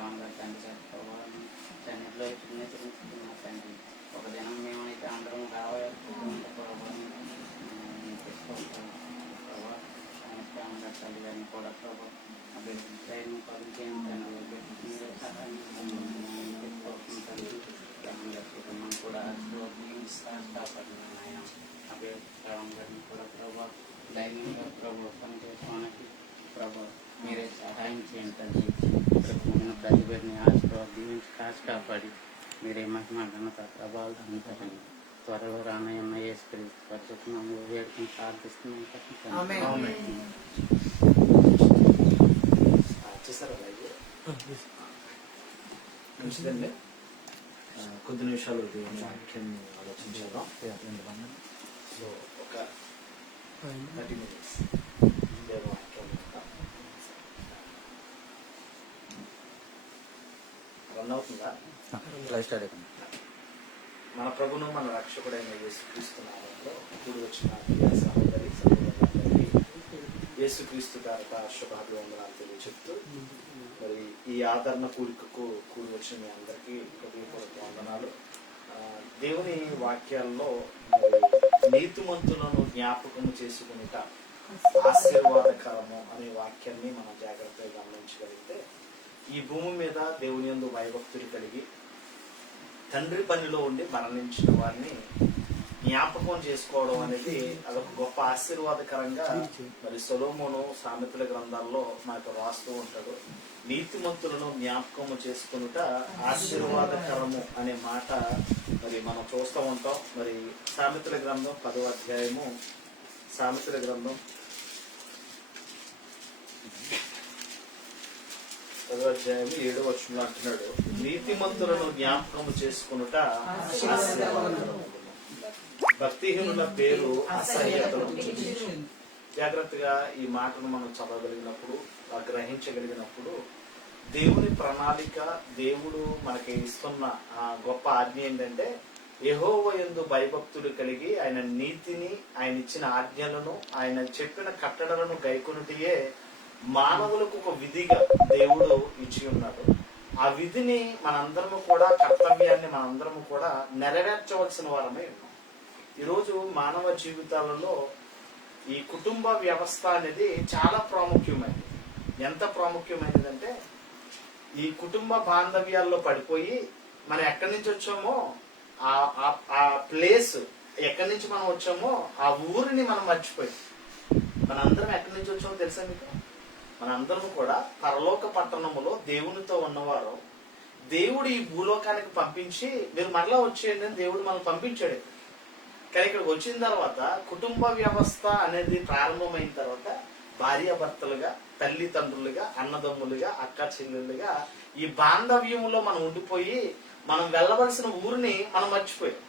సేవనగా తండ్రి ప్రభావ సన్నిధిలో చిన్న తండ్రి ఒక దినం మేమైతే అందరం రావాలి ప్రభావ తల్లి గారిని కూడా ప్రభావ అభ్యర్థి కలిగేం తండ్రి సహాయం కుటుంబం కూడా కాపాడుతున్నాయన అభ్యర్థి కూడా ప్రభావ ధైర్యంగా ప్రభావ పనిచేసుకోవడానికి ప్రభావ మీరే సహాయం చేయండి తండ్రి ప్రభుత్వం ప్రతి బిడ్డని దీవించి కాచి కాపాడి మీరే మహిమ ఘనత ప్రభావాలు అందించండి త్వరలో రానయ్యన్న యేసుక్రీస్తు పరిశుద్ధంలో వేడుకుని ప్రార్థిస్తున్నాం. మంచిదండి. కొద్ది నిమిషాలు దేవుని వాక్యాన్ని ఆలోచించేద్దాం. సో ఒక 30 minutes రన్ అవుతుందా? మన ప్రభును మన రక్షకుడైన యేసుక్రీస్తు నామములో ఇప్పుడు వచ్చిన సహోదరి సహోదరులందరికీ యేసుక్రీస్తు గారి శుభాభివందనాలు తెలియచెప్తూ మరి ఈ ఆదరణ కూడికకు కూడి వచ్చిన మీ అందరికీ హృదయపూర్వక వందనాలు. దేవుని వాక్యాల్లో నీతిమంతులను జ్ఞాపకము చేసుకునుట ఆశీర్వాదకరము అనే వాక్యాన్ని మనం జాగ్రత్తగా గమనించగలిగితే ఈ భూమి మీద దేవుని యందు భయభక్తులు కలిగి తండ్రి పనిలో ఉండి మరణించిన వారిని జ్ఞాపకం చేసుకోవడం అనేది అదొక గొప్ప ఆశీర్వాదకరంగా మరి సొలొమోను సామెతల గ్రంథాల్లో మనకు రాస్తూ ఉంటాడు. నీతిమంతులను జ్ఞాపకము చేసుకునుట ఆశీర్వాదకరము అనే మాట మరి మనం చూస్తూ ఉంటాం. మరి సామెతల గ్రంథం 10వ అధ్యాయము సామెతల గ్రంథం 10వ అధ్యాయము 7వ వచనంలో అంటున్నాడు, నీతిమంతులను జ్ఞాపకము చేసుకునుట ఆశీర్వాదకరము, భక్తిహీనుల పేరు అసహ్యతను. జాగ్రత్తగా ఈ మాటను మనం చదవగలిగినప్పుడు గ్రహించగలిగినప్పుడు దేవుని ప్రణాళిక, దేవుడు మనకి ఇస్తున్న గొప్ప ఆజ్ఞ ఏంటంటే యెహోవా యందు భయభక్తులు కలిగి ఆయన నీతిని, ఆయన ఇచ్చిన ఆజ్ఞలను, ఆయన చెప్పిన కట్టడలను గైకొనుటయే మానవులకు ఒక విధిగా దేవుడు ఇచ్చి ఉన్నాడు. ఆ విధిని మనందరము కూడా, కర్తవ్యాన్ని మనందరము కూడా నెరవేర్చవలసిన వారమే ఉన్నాం. ఈరోజు మానవ జీవితాలలో ఈ కుటుంబ వ్యవస్థ అనేది చాలా ప్రాముఖ్యమైనది. ఎంత ప్రాముఖ్యమైనదంటే ఈ కుటుంబ బాంధవ్యాల్లో పడిపోయి మనం ఎక్కడి నుంచి వచ్చామో ఆ ప్లేస్, ఎక్కడి నుంచి మనం వచ్చామో ఆ ఊరిని మనం మర్చిపోయి, మనందరం ఎక్కడి నుంచి వచ్చామో తెలుసా మీకు? మనందరం కూడా పరలోక పట్టణములో దేవునితో ఉన్నవారు. దేవుడు ఈ భూలోకానికి పంపించి మీరు మరలా వచ్చేయండి అని దేవుడు మనం పంపించాడు. కానీ ఇక్కడికి వచ్చిన తర్వాత కుటుంబ వ్యవస్థ అనేది ప్రారంభమైన తర్వాత భార్యాభర్తలుగా, తల్లిదండ్రులుగా, అన్నదమ్ములుగా, అక్క చెల్లెళ్ళుగా ఈ బాంధవ్యంలో మనం ఉండిపోయి మనం వెళ్ళవలసిన ఊరిని మనం మర్చిపోయాం.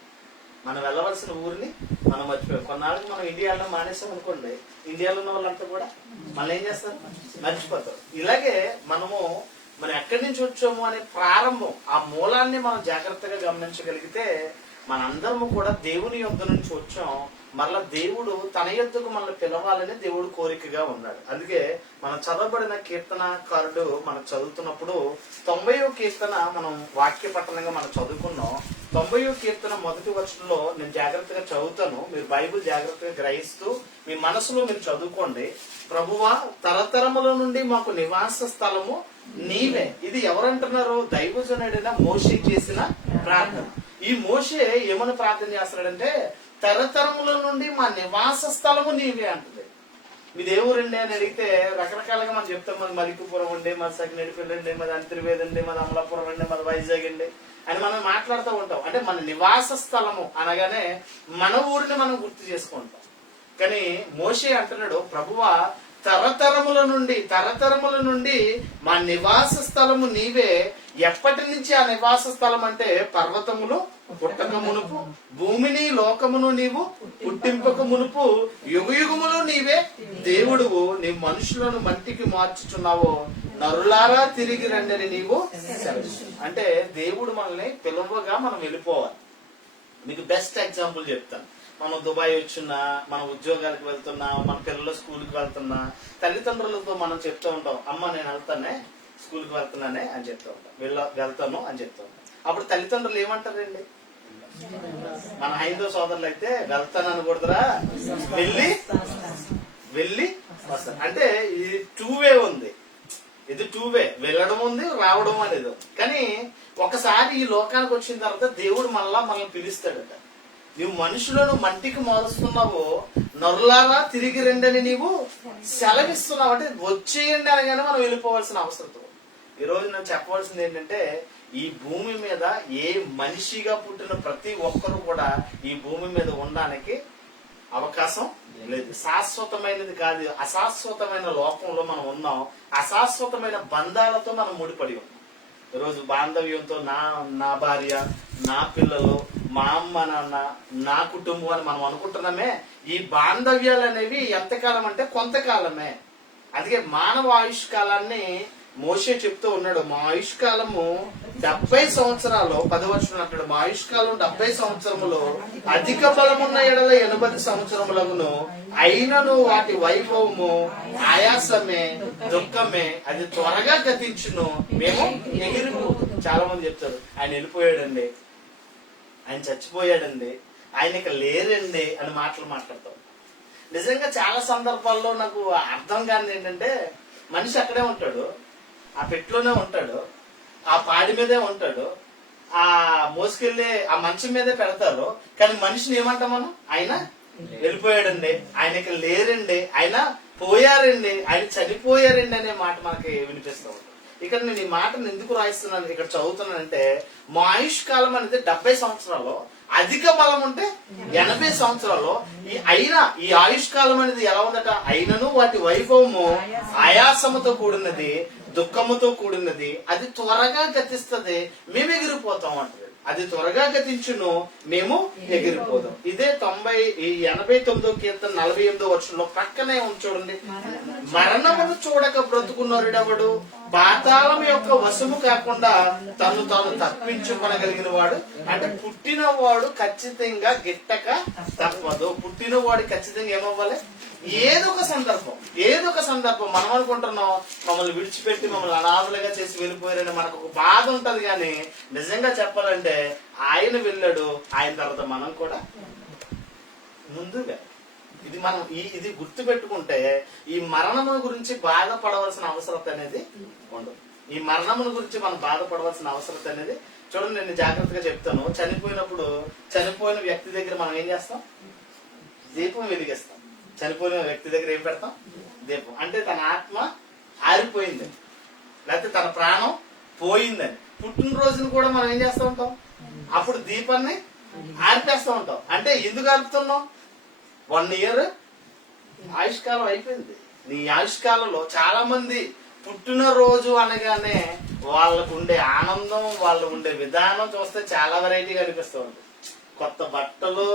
కొన్నాళ్ళకి మనం ఇండియా వెళ్ళడం మానేసాం అనుకోండి, ఇండియాలో ఉన్న వాళ్ళంతా కూడా మనం ఏం చేస్తారు? మర్చిపోతారు. ఇలాగే మనము మనం ఎక్కడి నుంచి వచ్చాము అనే ప్రారంభం, ఆ మూలాన్ని మనం జాగ్రత్తగా గమనించగలిగితే మనందరము కూడా దేవుని యొద్ద నుంచి వచ్చాం. మరలా దేవుడు తన యొద్దకు మనల్ని పిలవాలని దేవుడు కోరికగా ఉన్నాడు. అందుకే మనం చదవబడిన కీర్తనకారుడు మనం చదువుతున్నప్పుడు 90వ కీర్తన మనం వాక్య పట్టణంగా మనం చదువుకున్నాం. 90వ కీర్తన మొదటి వచనంలో నేను జాగ్రత్తగా చదువుతాను, మీరు బైబిల్ జాగ్రత్తగా గ్రహిస్తూ మీ మనసులో మీరు చదువుకోండి. ప్రభువా, తరతరముల నుండి మాకు నివాస స్థలము నీవే. ఇది ఎవరంటున్నారు? దైవజనుడైన మోషే చేసిన ప్రార్థన. ఈ మోషే ఏమని ప్రార్థన చేస్తున్నాడంటే, తరతరముల నుండి మా నివాస స్థలము నీవే అంటుంది. మీ దేవురండి అని అడిగితే రకరకాలుగా మనం చెప్తాం. మాది మలికిపురం ఉండే, మాది సకినేడిపల్లి అండి, మాది అంతర్వేది అండి, మాది అమలాపురం అండి, మాది వైజాగ్ అండి అని మనం మాట్లాడుతూ ఉంటాం. అంటే మన నివాస స్థలము అనగానే మన ఊరిని మనం గుర్తు చేసుకుంటాం. కానీ మోషే అంటున్నాడు, ప్రభువా, తరతరముల నుండి మా నివాస స్థలము నీవే. ఎప్పటి నుంచి ఆ నివాస స్థలం అంటే పర్వతములు పుట్టక మునుపు, భూమిని లోకమును నీవు పుట్టింపక మునుపు, యుగయుగములు నీవే దేవుడువు. నీ మనుషులను మంటికి మార్చుచున్నావో, నరులారా తిరిగి రండి నీవు. అంటే దేవుడు మనల్ని పిలువగా మనం వెళ్ళిపోవాలి. మీకు బెస్ట్ ఎగ్జాంపుల్ చెప్తాను. మనం దుబాయ్ వచ్చినా, మన ఉద్యోగాలకు వెళ్తున్నా, మన పిల్లల స్కూల్కి వెళ్తున్నా, తల్లిదండ్రులతో మనం చెప్తూ ఉంటాం, అమ్మ నేను వెళ్తానే, స్కూల్కి వెళ్తున్నానే అని చెప్తా ఉంటాం, వెళ్తాను అని చెప్తా ఉంటాం. అప్పుడు తల్లిదండ్రులు ఏమంటారండి? మన హైందవ సోదరులు అయితే వెళ్తాను అనకూడదురా, వెళ్ళి వస్తాను అంటే ఇది 2 వే ఉంది. ఇది 2 వే, వెళ్ళడం ఉంది, రావడం అనేది ఉంది. కానీ ఒకసారి ఈ లోకానికి వచ్చిన తర్వాత దేవుడు మనల్ని పిలుస్తాడట. నువ్వు మనుషులను మంటికి మారుస్తున్నావు, నరులారా తిరిగి రండని నీవు సెలవిస్తున్నావు. అంటే వచ్చేయండి అనగానే మనం వెళ్ళిపోవాల్సిన అవసరం. ఈ రోజు నేను చెప్పవలసింది ఏంటంటే, ఈ భూమి మీద ఏ మనిషిగా పుట్టిన ప్రతి ఒక్కరు కూడా ఈ భూమి మీద ఉండడానికి అవకాశం లేదు. శాశ్వతమైనది కాదు, అశాశ్వతమైన లోకంలో మనం ఉన్నాం. అశాశ్వతమైన బంధాలతో మనం ముడిపడి ఉన్నాం. ఈరోజు బాంధవ్యంతో నా భార్య, నా పిల్లలు, మా అమ్మ నాన్న, నా కుటుంబం అని మనం అనుకుంటున్నామే. ఈ బాంధవ్యాలు అనేవి ఎంతకాలం అంటే కొంతకాలమే. అందుకే మానవ ఆయుష్కాలాన్ని మోషే చెప్తూ ఉన్నాడు. మా ఆయుష్కాలము 70 సంవత్సరాలు, 10 వచనం అంటాడు. మా ఆయుష్కాలం 70 సంవత్సరములు, అధిక బలమున్న ఎడల 80 సంవత్సరములను, అయినను వాటి వైభవము ఆయాసమే, దుఃఖమే, అది త్వరగా గతించును, మేము ఎగిరిపో. చాలా మంది చెప్తారు ఆయన వెళ్ళిపోయాడండి, ఆయన చచ్చిపోయాడండి, ఆయన ఇక లేరండి అని మాట్లాడతాం. నిజంగా చాలా సందర్భాల్లో నాకు అర్థం కానిది ఏంటంటే, మనిషి అక్కడే ఉంటాడు, ఆ పెట్టిలోనే ఉంటాడు, ఆ పాడి మీదే ఉంటాడు, ఆ మోసుకెళ్లి ఆ మంచం మీదే పెడతారు. కానీ మనిషిని ఏమంటాం మనం? ఆయన వెళ్ళిపోయాడండి, ఆయన ఇక్కడ లేరండి, ఆయన పోయారండి, ఆయన చనిపోయారండి అనే మాట మనకి వినిపిస్తూ ఉంటుంది. ఇక్కడ నేను ఈ మాటను ఎందుకు రాయిస్తున్నాను, ఇక్కడ చదువుతున్నానంటే, మా ఆయుష్ కాలం అనేది 70 సంవత్సరాలు, అధిక బలం ఉంటే 80 సంవత్సరాలు. ఈ ఆయుష్ కాలం అనేది ఎలా ఉందట? అయినను వాటి వైభవము ఆయాసముతో కూడినది, దుఃఖముతో కూడినది, అది త్వరగా గతిస్తుంది, మేము ఎగిరిపోతాం అంటారు. అది త్వరగా గతించును, మేము ఎగిరిపోదాం. ఇదే 89వ కీర్తన 48వ వచనంలో ప్రక్కనే చూడండి. మరణమును చూడక బ్రతుకున్నోరుడెవడు, పాతాళం యొక్క వశము కాకుండా తను తాను తప్పించుకొనగలిగిన వాడు. అంటే పుట్టినవాడు ఖచ్చితంగా గిట్టక తప్పదు. పుట్టినవాడు ఖచ్చితంగా ఏమవ్వాలి? ఏదో ఒక సందర్భం మనం అనుకుంటున్నాం మమ్మల్ని విడిచిపెట్టి మమ్మల్ని అనాథలుగా చేసి వెళ్ళిపోయారని మనకు ఒక బాధ ఉంటది. కానీ నిజంగా చెప్పాలంటే ఆయన వెళ్ళాడు, ఆయన తర్వాత మనం కూడా ముందుగా. ఇది గుర్తు పెట్టుకుంటే ఈ మరణము గురించి బాధపడవలసిన అవసరం అనేది ఉండదు. ఈ మరణమును గురించి మనం బాధపడవలసిన అవసరం అనేది చూడండి. నేను జాగ్రత్తగా చెప్తాను. చనిపోయిన వ్యక్తి దగ్గర మనం ఏం చేస్తాం? దీపం వెలిగిస్తాం. చనిపోయిన వ్యక్తి దగ్గర ఏం పెడతాం? దీపం. అంటే తన ఆత్మ ఆరిపోయిందని, లేకపోతే తన ప్రాణం పోయిందని. పుట్టినరోజును కూడా మనం ఏం చేస్తూ ఉంటాం? అప్పుడు దీపాన్ని ఆర్పేస్తూ ఉంటాం. అంటే ఎందుకు ఆర్పుతున్నాం? 1 ఇయర్ ఆయుష్కాలం అయిపోయింది. నీ ఆయుష్కాలంలో చాలా మంది పుట్టినరోజు అనగానే వాళ్ళకు ఉండే ఆనందం, వాళ్ళు ఉండే విధానం చూస్తే చాలా వెరైటీగా అనిపిస్తూ ఉంటుంది. కొత్త బట్టలు,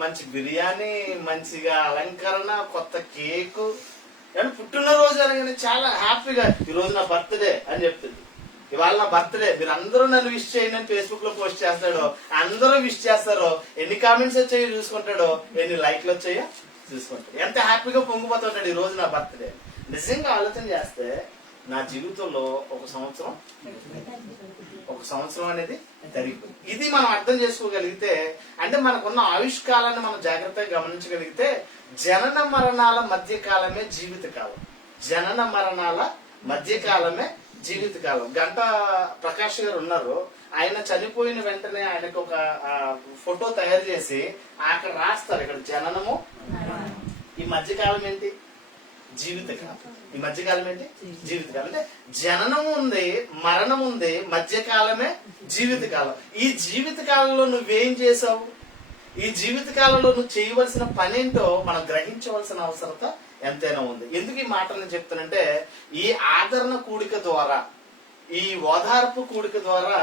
మంచి బిర్యానీ, మంచిగా అలంకరణ, కొత్త కేకు. కానీ పుట్టినరోజు అనగానే చాలా హ్యాపీగా ఈ రోజు నా బర్త్డే అని చెప్తుంది. ఇవాళ నా బర్త్డే, మీరు అందరూ నన్ను విష్ చేయండి అని ఫేస్బుక్ లో పోస్ట్ చేస్తాడో, అందరూ విష్ చేస్తారో, ఎన్ని కామెంట్స్ వచ్చాయో చూసుకుంటాడో, ఎన్ని లైక్లు వచ్చాయో చూసుకుంటాడు. ఎంత హ్యాపీగా పొంగిపోతుంటాడు ఈ రోజు నా బర్త్డే. నిజంగా ఆలోచన చేస్తే నా జీవితంలో ఒక సంవత్సరం అనేది జరిగిపోయింది. ఇది మనం అర్థం చేసుకోగలిగితే, అంటే మనకున్న ఆయుష్కాలాన్ని మనం జాగ్రత్తగా గమనించగలిగితే, జనన మరణాల మధ్యకాలమే జీవితకాలం. జనన మరణాల మధ్యకాలమే జీవితకాలం. గంట ప్రకాష్ గారు ఉన్నారు, ఆయన చనిపోయిన వెంటనే ఆయనకు ఒక ఫోటో తయారు చేసి అక్కడ రాస్తారు, ఇక్కడ జననము, ఈ మధ్యకాలం ఏంటి? జీవితకాలం. ఈ మధ్యకాలం ఏంటి? జీవితకాలం. అంటే జననం ఉంది, మరణం ఉంది, మధ్యకాలమే జీవితకాలం. ఈ జీవితకాలంలో నువ్వేం చేసావు? ఈ జీవితకాలంలో నువ్వు చేయవలసిన పనేంటో మనం గ్రహించవలసిన అవసరత ఎంతైనా ఉంది. ఎందుకు ఈ మాటలు నేను చెప్తానంటే, ఈ ఆదరణ కూడిక ద్వారా, ఈ ఓదార్పు కూడిక ద్వారా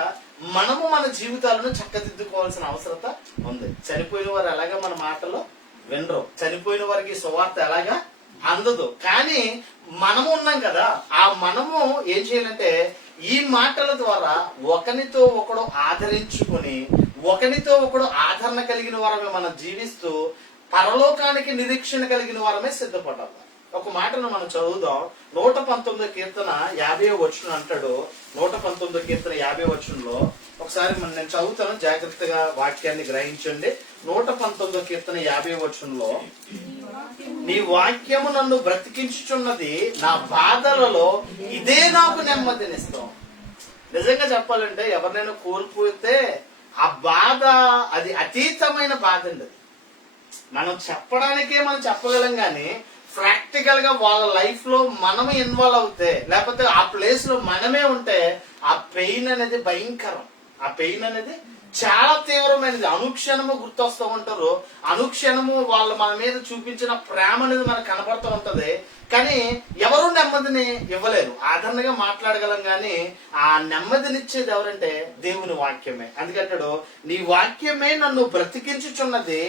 మనము మన జీవితాలను చక్కదిద్దుకోవాల్సిన అవసరత ఉంది. చనిపోయిన వారు ఎలాగా మన మాటలో వినరు, చనిపోయిన వారికి సువార్త ఎలాగా అందదు. కానీ మనము ఉన్నాం కదా, ఆ మనము ఏం చేయాలంటే ఈ మాటల ద్వారా ఒకరితో ఒకడు ఆదరించుకొని, ఒకరితో ఒకడు ఆదరణ కలిగిన వారమే మనం జీవిస్తూ పరలోకానికి నిరీక్షణ కలిగిన వారమే సిద్ధపడాలి. ఒక మాటను మనం చదువుదాం. 119 కీర్తన 50వ వచనం అంటాడు. 119 కీర్తన 50వ వచనంలో ఒకసారి నేను చదువుతాను, జాగ్రత్తగా వాక్యాన్ని గ్రహించండి. 119 కీర్తన 50వ వచనంలో, నీ వాక్యము నన్ను బ్రతికించుచున్నది, నా బాధలలో ఇదే నాకు నెమ్మదినిస్తాం. నిజంగా చెప్పాలంటే ఎవరినైనా కోల్పోతే ఆ బాధ అది అతీతమైన బాధ అండి. అది మనం చెప్పడానికే మనం చెప్పగలం కానీ ప్రాక్టికల్ గా వాళ్ళ లైఫ్ లో మనం ఇన్వాల్వ్ అవుతే, లేకపోతే ఆ ప్లేస్ లో మనమే ఉంటే ఆ పెయిన్ అనేది భయంకరం. ఆ పెయిన్ అనేది చాలా తీవ్రమైనది. అనుక్షణము గుర్తొస్తూ ఉంటారు, అనుక్షణము వాళ్ళు మన మీద చూపించిన ప్రేమ అనేది మనకు కనబడుతూ ఉంటది. కానీ ఎవరు నెమ్మదిని ఇవ్వలేరు. ఆదరణగా మాట్లాడగలం కానీ ఆ నెమ్మదినిచ్చేది ఎవరంటే దేవుని వాక్యమే. అందుకంటాడు, నీ వాక్యమే నన్ను బ్రతికించుచున్నది,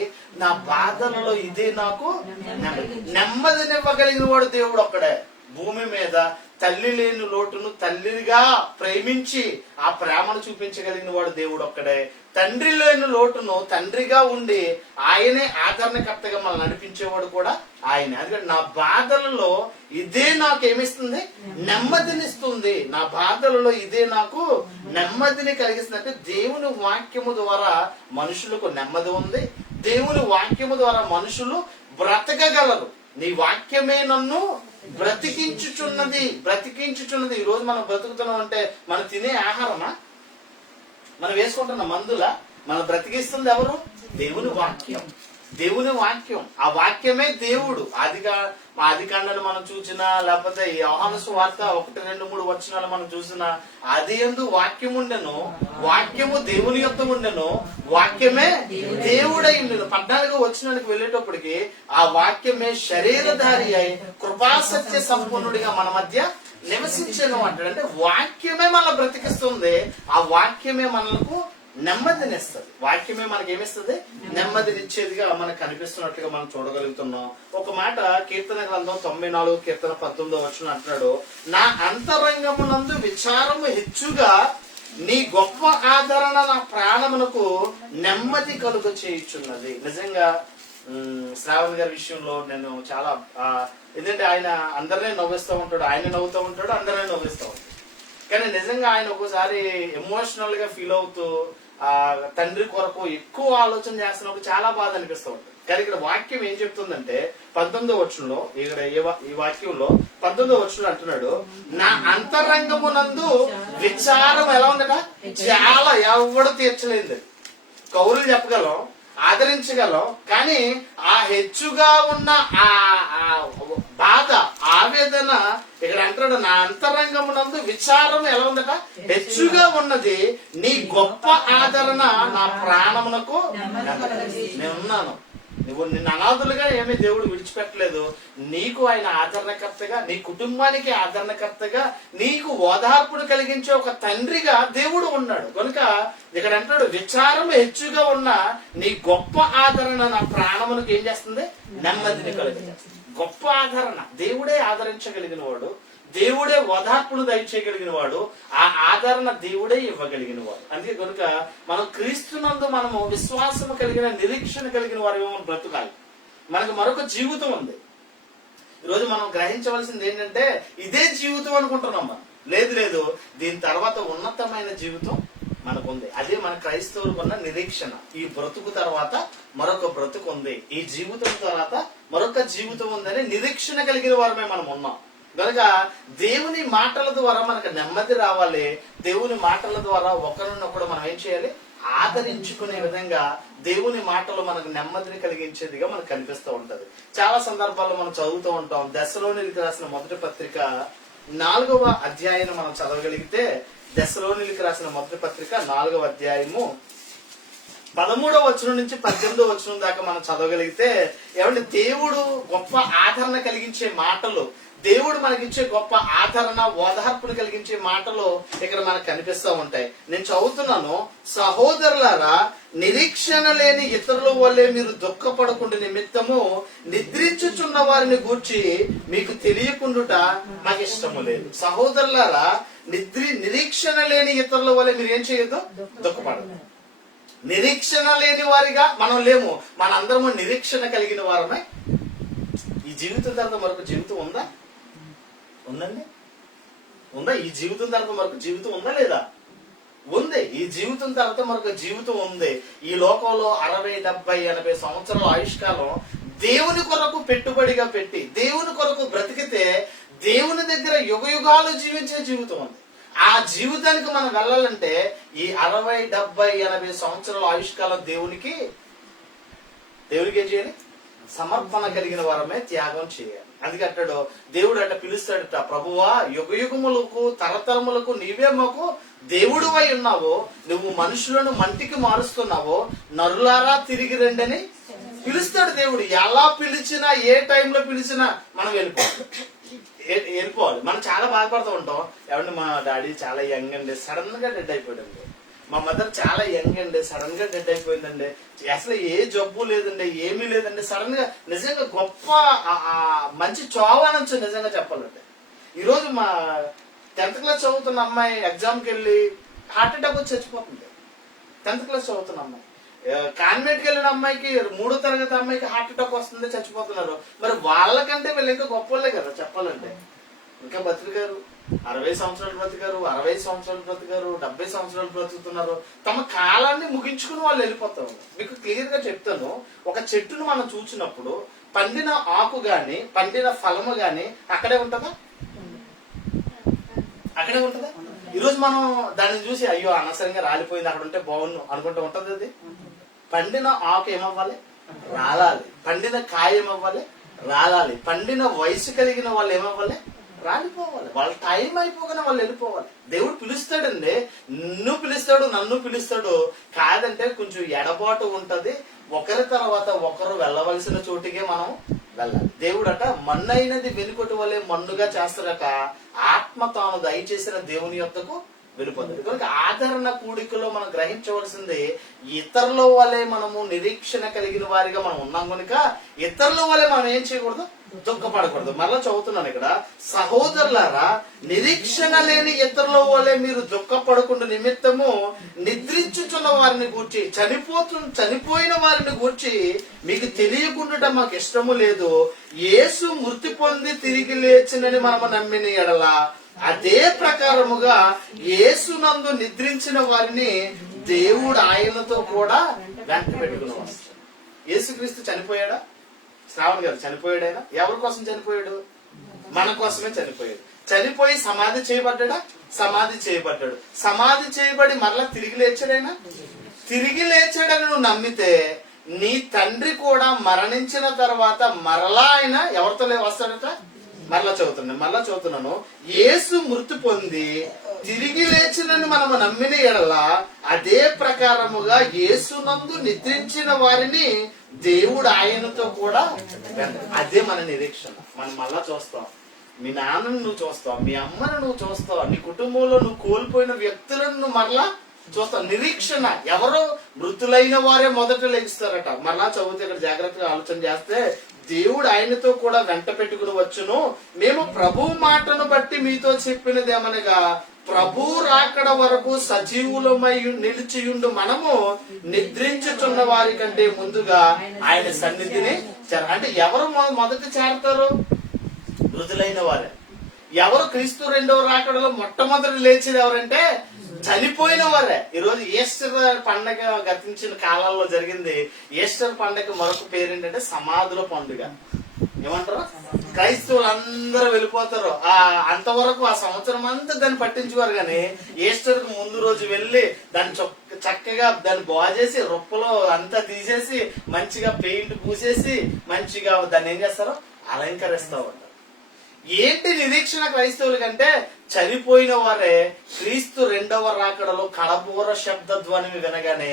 నా బాధలలో ఇదే నాకు నెమ్మదినివ్వగలిగిన వాడు దేవుడు ఒక్కడే. భూమి మీద తల్లి లేని లోటును తల్లిగా ప్రేమించి ఆ ప్రేమను చూపించగలిగిన వాడు దేవుడు ఒక్కడే. తండ్రి లేని లోటును తండ్రిగా ఉండి ఆయనే ఆదరణకర్తగా మనం నడిపించేవాడు కూడా ఆయనే. అందుకని నా బాధలలో ఇదే నాకు ఏమిస్తుంది, నెమ్మదినిస్తుంది. నా బాధలలో ఇదే నాకు నెమ్మదిని కలిగిస్తుంది. దేవుని వాక్యము ద్వారా మనుషులకు నెమ్మది ఉంది. దేవుని వాక్యము ద్వారా మనుషులు బ్రతకగలరు. నీ వాక్యమే నన్ను బ్రతికించుచున్నది. ఈ రోజు మనం బ్రతుకుతున్నాం అంటే మనం తినే ఆహారమా, మనం వేసుకుంటున్న మందులా? మనం బ్రతికిస్తుంది ఎవరు? దేవుని వాక్యం. దేవుని వాక్యం, ఆ వాక్యమే దేవుడు. ఆదికాండాలు మనం చూసినా, లేకపోతే యోహాను సువార్త 1, 2, 3 వచనాలు మనం చూసినా, ఆది యందు వాక్యం ఉండెను, వాక్యము దేవుని యొద్ద ఉండెను, వాక్యమే దేవుడై ఉండెను. 14వ వచనానికి వెళ్ళేటప్పటికి ఆ వాక్యమే శరీరధారి అయి కృపాసత్య సంపూర్ణుడిగా మన మధ్య నివసించను అంటాడు. అంటే వాక్యమే మనల్ని బ్రతికిస్తుంది. ఆ వాక్యమే మనకు నెమ్మదినిస్తుంది. వాక్యమే మనకి ఏమిస్తుంది, నెమ్మదినిచ్చేదిగా మనకు కనిపిస్తున్నట్లుగా మనం చూడగలుగుతున్నాం. ఒక మాట కీర్తన గ్రంథం 94 కీర్తన 19వ వచనం అంటున్నాడు, నా అంతరంగమునందు విచారము హెచ్చుగా, నీ గొప్ప ఆదరణ నా ప్రాణమునకు నెమ్మది కలుగ చేయుచున్నది. నిజంగా శ్రావణ్ గారి విషయంలో నేను చాలా ఎందుకంటే ఆయన అందరినీ నవ్విస్తూ ఉంటాడు, ఆయన నవ్వుతూ ఉంటాడు, అందరినీ నవ్విస్తూ ఉంటాడు. కానీ నిజంగా ఆయన ఒక్కోసారి ఎమోషనల్ గా ఫీల్ అవుతూ ఆ తండ్రి కొరకు ఎక్కువ ఆలోచన చేస్తున్నప్పుడు చాలా బాధ అనిపిస్తూ ఉంటుంది. కానీ ఇక్కడ వాక్యం ఏం చెప్తుందంటే 19వ వచనంలో, ఇక్కడ ఈ వాక్యంలో 19వ వచనంలో అంటున్నాడు, నా అంతరంగమునందు విచారం ఎలా ఉందట, చాలా ఎవడు తీర్చలేదు. కౌరులు చెప్పగలం, ఆదరించగలం, కానీ ఆ హెచ్చుగా ఉన్న ఆ బాధ, ఆవేదన ఇక్కడ అంటాడు, నా అంతరంగమునందు విచారం ఎలా ఉందట, హెచ్చుగా ఉన్నది, నీ గొప్ప ఆదరణ నా ప్రాణమునకు. నేనున్నాను, నువ్వు నిన్ను అనాథులుగా ఏమీ దేవుడు విడిచిపెట్టలేదు. నీకు ఆయన ఆదరణకర్తగా, నీ కుటుంబానికి ఆదరణకర్తగా, నీకు ఓదార్పును కలిగించే ఒక తండ్రిగా దేవుడు ఉన్నాడు. కనుక ఇక్కడ అంటాడు, విచారం హెచ్చుగా ఉన్న నీ గొప్ప ఆదరణ నా ప్రాణమునకు ఏం చేస్తుంది, నెమ్మదిని కలిగించేస్తుంది. గొప్ప ఆదరణ దేవుడే ఆదరించగలిగిన వాడు, దేవుడే ఓదార్పును దయచేయగలిగిన వాడు, ఆ ఆదరణ దేవుడే ఇవ్వగలిగిన వాడు. అందుకే కనుక మనం క్రీస్తునందు మనము విశ్వాసము కలిగిన, నిరీక్షణ కలిగిన వారు మనం బ్రతకాలి. మనకు మరొక జీవితం ఉంది. ఈరోజు మనం గ్రహించవలసింది ఏంటంటే ఇదే జీవితం అనుకుంటున్నాం మనం. లేదు, దీని తర్వాత ఉన్నతమైన జీవితం మనకుంది. అదే మన క్రైస్తవులకు ఉన్న నిరీక్షణ. ఈ బ్రతుకు తర్వాత మరొక బ్రతుకు ఉంది, ఈ జీవితం తర్వాత మరొక జీవితం ఉందని నిరీక్షణ కలిగిన వారమే మనం ఉన్నాం. కనుక దేవుని మాటల ద్వారా మనకు నెమ్మది రావాలి. దేవుని మాటల ద్వారా ఒకరినొకడు మనం ఏం చేయాలి, ఆదరించుకునే విధంగా దేవుని మాటలు మనకు నెమ్మదిని కలిగించేదిగా మనకు కనిపిస్తూ ఉంటది. చాలా సందర్భాల్లో మనం చదువుతూ ఉంటాం. దశలోనిలకు రాసిన మొదటి పత్రిక 4వ అధ్యాయాన్ని మనం చదవగలిగితే, దశలోనిలకు రాసిన మొదటి పత్రిక 4వ అధ్యాయము 13వ వచనం నుంచి 18వ వచనం దాకా మనం చదవగలిగితే, ఏమంటే దేవుడు గొప్ప ఆదరణ కలిగించే మాటలు, దేవుడు మనకిచ్చే గొప్ప ఆదరణ, ఓదార్పును కలిగించే మాటలు ఇక్కడ మనకు కనిపిస్తూ ఉంటాయి. నేను చదువుతున్నాను, సహోదరులారా, నిరీక్షణ లేని ఇతరుల వల్లే మీరు దుఃఖపడకుండా నిమిత్తము నిద్రించుచున్న వారిని గూర్చి మీకు తెలియకుండా నాకు ఇష్టము లేదు. సహోదరులారా, నిరీక్షణ లేని ఇతరుల వల్లే మీరు ఏం చేయొద్దు, దుఃఖపడదు. నిరీక్షణ లేని వారిగా మనం లేము, మనందరము నిరీక్షణ కలిగిన వారమే ఈ జీవితం తర్వాత మరొక జీవితం ఉందా? ఉందండి? ఉందా? ఈ జీవితం తర్వాత మరొక జీవితం ఉందా లేదా? ఉంది. ఈ జీవితం తర్వాత మరొక జీవితం ఉంది. ఈ లోకంలో 60, 70, 80 సంవత్సరాల ఆయుష్కాలం దేవుని కొరకు పెట్టుబడిగా పెట్టి దేవుని కొరకు బ్రతికితే దేవుని దగ్గర యుగ యుగాలు జీవించే జీవితం ఉంది. ఆ జీవితానికి మనం వెళ్ళాలంటే ఈ 60, 70, 80 సంవత్సరాల ఆయుష్కాలం దేవునికి ఏం చేయాలి? సమర్పణ కలిగిన వారమే త్యాగం చేయాలి. అందుకే అంటాడు దేవుడు అట్లా పిలుస్తాడట, ప్రభువా యుగ యుగములకు తరతరములకు నీవే మాకు దేవుడు అయి ఉన్నావు, నువ్వు మనుషులను మంటికి మారుస్తున్నావు, నరులారా తిరిగి రండి అని పిలుస్తాడు దేవుడు. ఎలా పిలిచినా ఏ టైంలో పిలిచినా మనం వెళ్ళిపోవాలి. మనం చాలా బాధపడుతూ ఉంటాం. ఏమంటే మా డాడీ చాలా యంగ్ అండి, సడన్ గా డెడ్ అయిపోయాడండి. మా మదర్ చాలా యంగ్ అండి, సడన్ గా డెడ్ అయిపోయిందండి. అసలు ఏ జబ్బు లేదండి, ఏమీ లేదండి. సడన్ గా నిజంగా గొప్ప మంచి చోవానొచ్చు నిజంగా చెప్పాలంటే. ఈరోజు మా 10th క్లాస్ చదువుతున్న అమ్మాయి ఎగ్జామ్కి వెళ్ళి హార్ట్ అటాక్ వచ్చి చచ్చిపోతుంది. 10th క్లాస్ చదువుతున్న అమ్మాయి. కాన్వెంట్కి వెళ్ళిన అమ్మాయికి 3వ తరగతి అమ్మాయికి హార్ట్ అటాక్ వస్తుంది, చచ్చిపోతున్నారు. మరి వాళ్ళకంటే వీళ్ళు ఇంకా గొప్ప వాళ్ళే కదా చెప్పాలంటే. ఇంకా బతికారు, 60 సంవత్సరాలు బ్రతికారు, 60 సంవత్సరాలు బ్రతికారు, 70 సంవత్సరాలు బ్రతుకుతున్నారు. తమ కాలాన్ని ముగించుకుని వాళ్ళు వెళ్ళిపోతారు. మీకు క్లియర్ గా చెప్తాను, ఒక చెట్టును మనం చూసినప్పుడు పండిన ఆకు గాని పండిన ఫలము గాని అక్కడే ఉంటదా? అక్కడే ఉంటదా? ఈరోజు మనం దాన్ని చూసి అయ్యో అనవసరంగా రాలిపోయింది, అక్కడ ఉంటే బాగుండు అనుకుంటూ ఉంటది. అది పండిన ఆకు ఏమవ్వాలి? రాలాలి. పండిన కాయ ఏమవ్వాలి? రాలాలి. పండిన వయసు కలిగిన వాళ్ళు ఏమవ్వాలి? రాలిపోవాలి. వాళ్ళ టైం అయిపోగానే వాళ్ళు వెళ్ళిపోవాలి. దేవుడు పిలుస్తాడండి, నిన్ను పిలుస్తాడు, నన్ను పిలుస్తాడు. కాదంటే కొంచెం ఎడబాటు ఉంటది. ఒకరి తర్వాత ఒకరు వెళ్ళవలసిన చోటికే మనం వెళ్ళాలి. దేవుడట మన్నైనది వెనుకొటి వలె మన్నుగా చేస్తాడట, ఆత్మ తాను దయచేసిన దేవుని యొద్దకు వెళ్ళిపోతుంది. కనుక ఆదరణ కూడికలో మనం గ్రహించవలసింది, ఇతరుల వలె మనము నిరీక్షణ కలిగిన వారిగా మనం ఉన్నాం కనుక ఇతరుల వలె మనం ఏం చేయకూడదు? దుఃఖపడకూడదు. మరలా చదువుతున్నాను ఇక్కడ, సహోదరులారా నిరీక్షణ లేని ఇతరుల వలె మీరు దుఃఖపడకుండా నిమిత్తము నిద్రించుచున్న వారిని గూర్చి చనిపోయిన వారిని గూర్చి మీకు తెలియకుండా మాకు ఇష్టము లేదు. యేసు మృతి పొంది తిరిగి లేచినని మనము నమ్మిన ఎడల అదే ప్రకారముగా యేసునందు నిద్రించిన వారిని దేవుడు ఆయనతో కూడా వెంట పెట్టుకుని వస్తాడు. యేసుక్రీస్తు చనిపోయాడా? శ్రావణ్ గారు చనిపోయాడైనా ఎవరి కోసం చనిపోయాడు? మన కోసమే చనిపోయాడు. చనిపోయి సమాధి చేయబడ్డా? సమాధి చేయబడ్డాడు. సమాధి చేయబడి మరలా తిరిగి లేచాడైనా? తిరిగి లేచాడని నువ్వు నమ్మితే నీ తండ్రి కూడా మరణించిన తర్వాత మరలా ఆయన ఎవరితో వస్తాడట? మరలా చదువుతున్నాను. యేసు మృతి పొంది తిరిగి లేచినని మనము నమ్మిన ఎడల అదే ప్రకారముగా యేసునందు నిద్రించిన వారిని దేవుడు ఆయనతో కూడా, అదే మన నిరీక్షణ. మనం మళ్ళా చూస్తాం, మీ నాన్నను నువ్వు చూస్తావు, మీ అమ్మను నువ్వు చూస్తావు, నీ కుటుంబంలో నువ్వు కోల్పోయిన వ్యక్తులను నువ్వు మరలా చూస్తావు. నిరీక్షణ. ఎవరో మృతులైన వారే మొదట లెగిస్తారట. మరలా చదివితే ఇక్కడ జాగ్రత్తగా ఆలోచన చేస్తే, దేవుడు ఆయనతో కూడా వెంట పెట్టుకుని వచ్చును. మేము ప్రభు మాటను బట్టి మీతో చెప్పినదేమనగా ప్రభు రాకడ వరకు సజీవులమై నిలిచియుండు మనము నిద్రించుచున్న వారి కంటే ముందుగా ఆయన సన్నిధిని అంటే ఎవరు మొదట చేరతారు? మృతులైన వారే. ఎవరు క్రీస్తు రెండవ రాకడలో మొట్టమొదటి లేచేది ఎవరంటే చనిపోయిన వారే. ఈరోజు ఈస్టర్ పండగ గతించిన కాలాల్లో జరిగింది. ఈస్టర్ పండగ మరొక పేరు ఏంటంటే సమాధుల పండుగ. ఏమంటారు? క్రైస్తవులు అందరూ వెళ్ళిపోతారు. అంతవరకు ఆ సంవత్సరం అంతా దాన్ని పట్టించుకోరు. కానీ ఈస్టర్ కు ముందు రోజు వెళ్ళి దాన్ని చక్కగా దాన్ని బాగేసి రొప్పలో అంతా తీసేసి మంచిగా పెయింట్ పూసేసి మంచిగా దాన్ని ఏం చేస్తారో అలంకరిస్తా ఉంటారు. ఏంటి నిరీక్షణ క్రైస్తవుల కంటే? చనిపోయిన వారే క్రీస్తు రెండవ రాకడలో కడబోర శబ్ద ధ్వనిని వినగానే